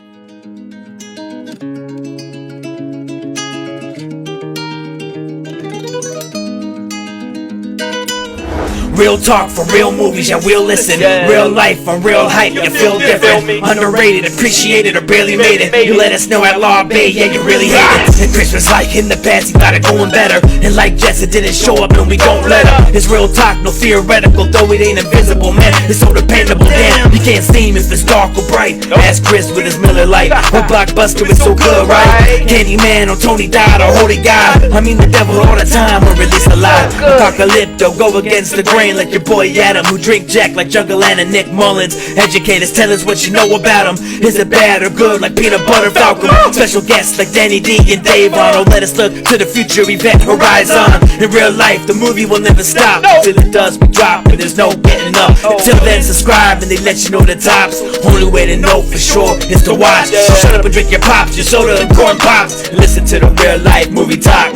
Real talk for real movies, yeah, we'll listen. Real life on real hype, you feel different. Underrated, appreciated, or barely made it. You let us know at Law Bay, yeah, you really hate it. And Christmas like in the past, he got it going better. And like Jess, it didn't show up, and we don't let up. It's real talk, no theoretical, though it ain't invisible, man. It's so dependable, damn. You can't see him if it's dark or bright. Ask Chris with his Miller Lite. Oh, Blockbuster is so good, right? Candyman or Tony Dodd or Holy God. I mean the devil all the time, or release a lie. Apocalypto, go against the grain like your boy Adam, who drink Jack like Jungle Land and Nick Mullins. Educators, tell us what you know about him. Is it bad or good like Peanut Butter Falcon? Special guests like Danny D and Dave Arnold. Let us look to the future, event horizon. In real life, the movie will never stop. Till it does, we drop, and there's no getting up. Until then, subscribe and they let you know the tops. Only way to know for sure is to watch. So shut up and drink your pops, your soda and corn pops. And listen to the real life movie talk.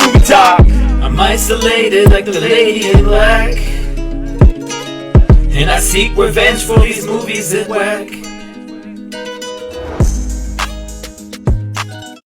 I'm isolated like the lady in black, and I seek revenge for these movies that whack.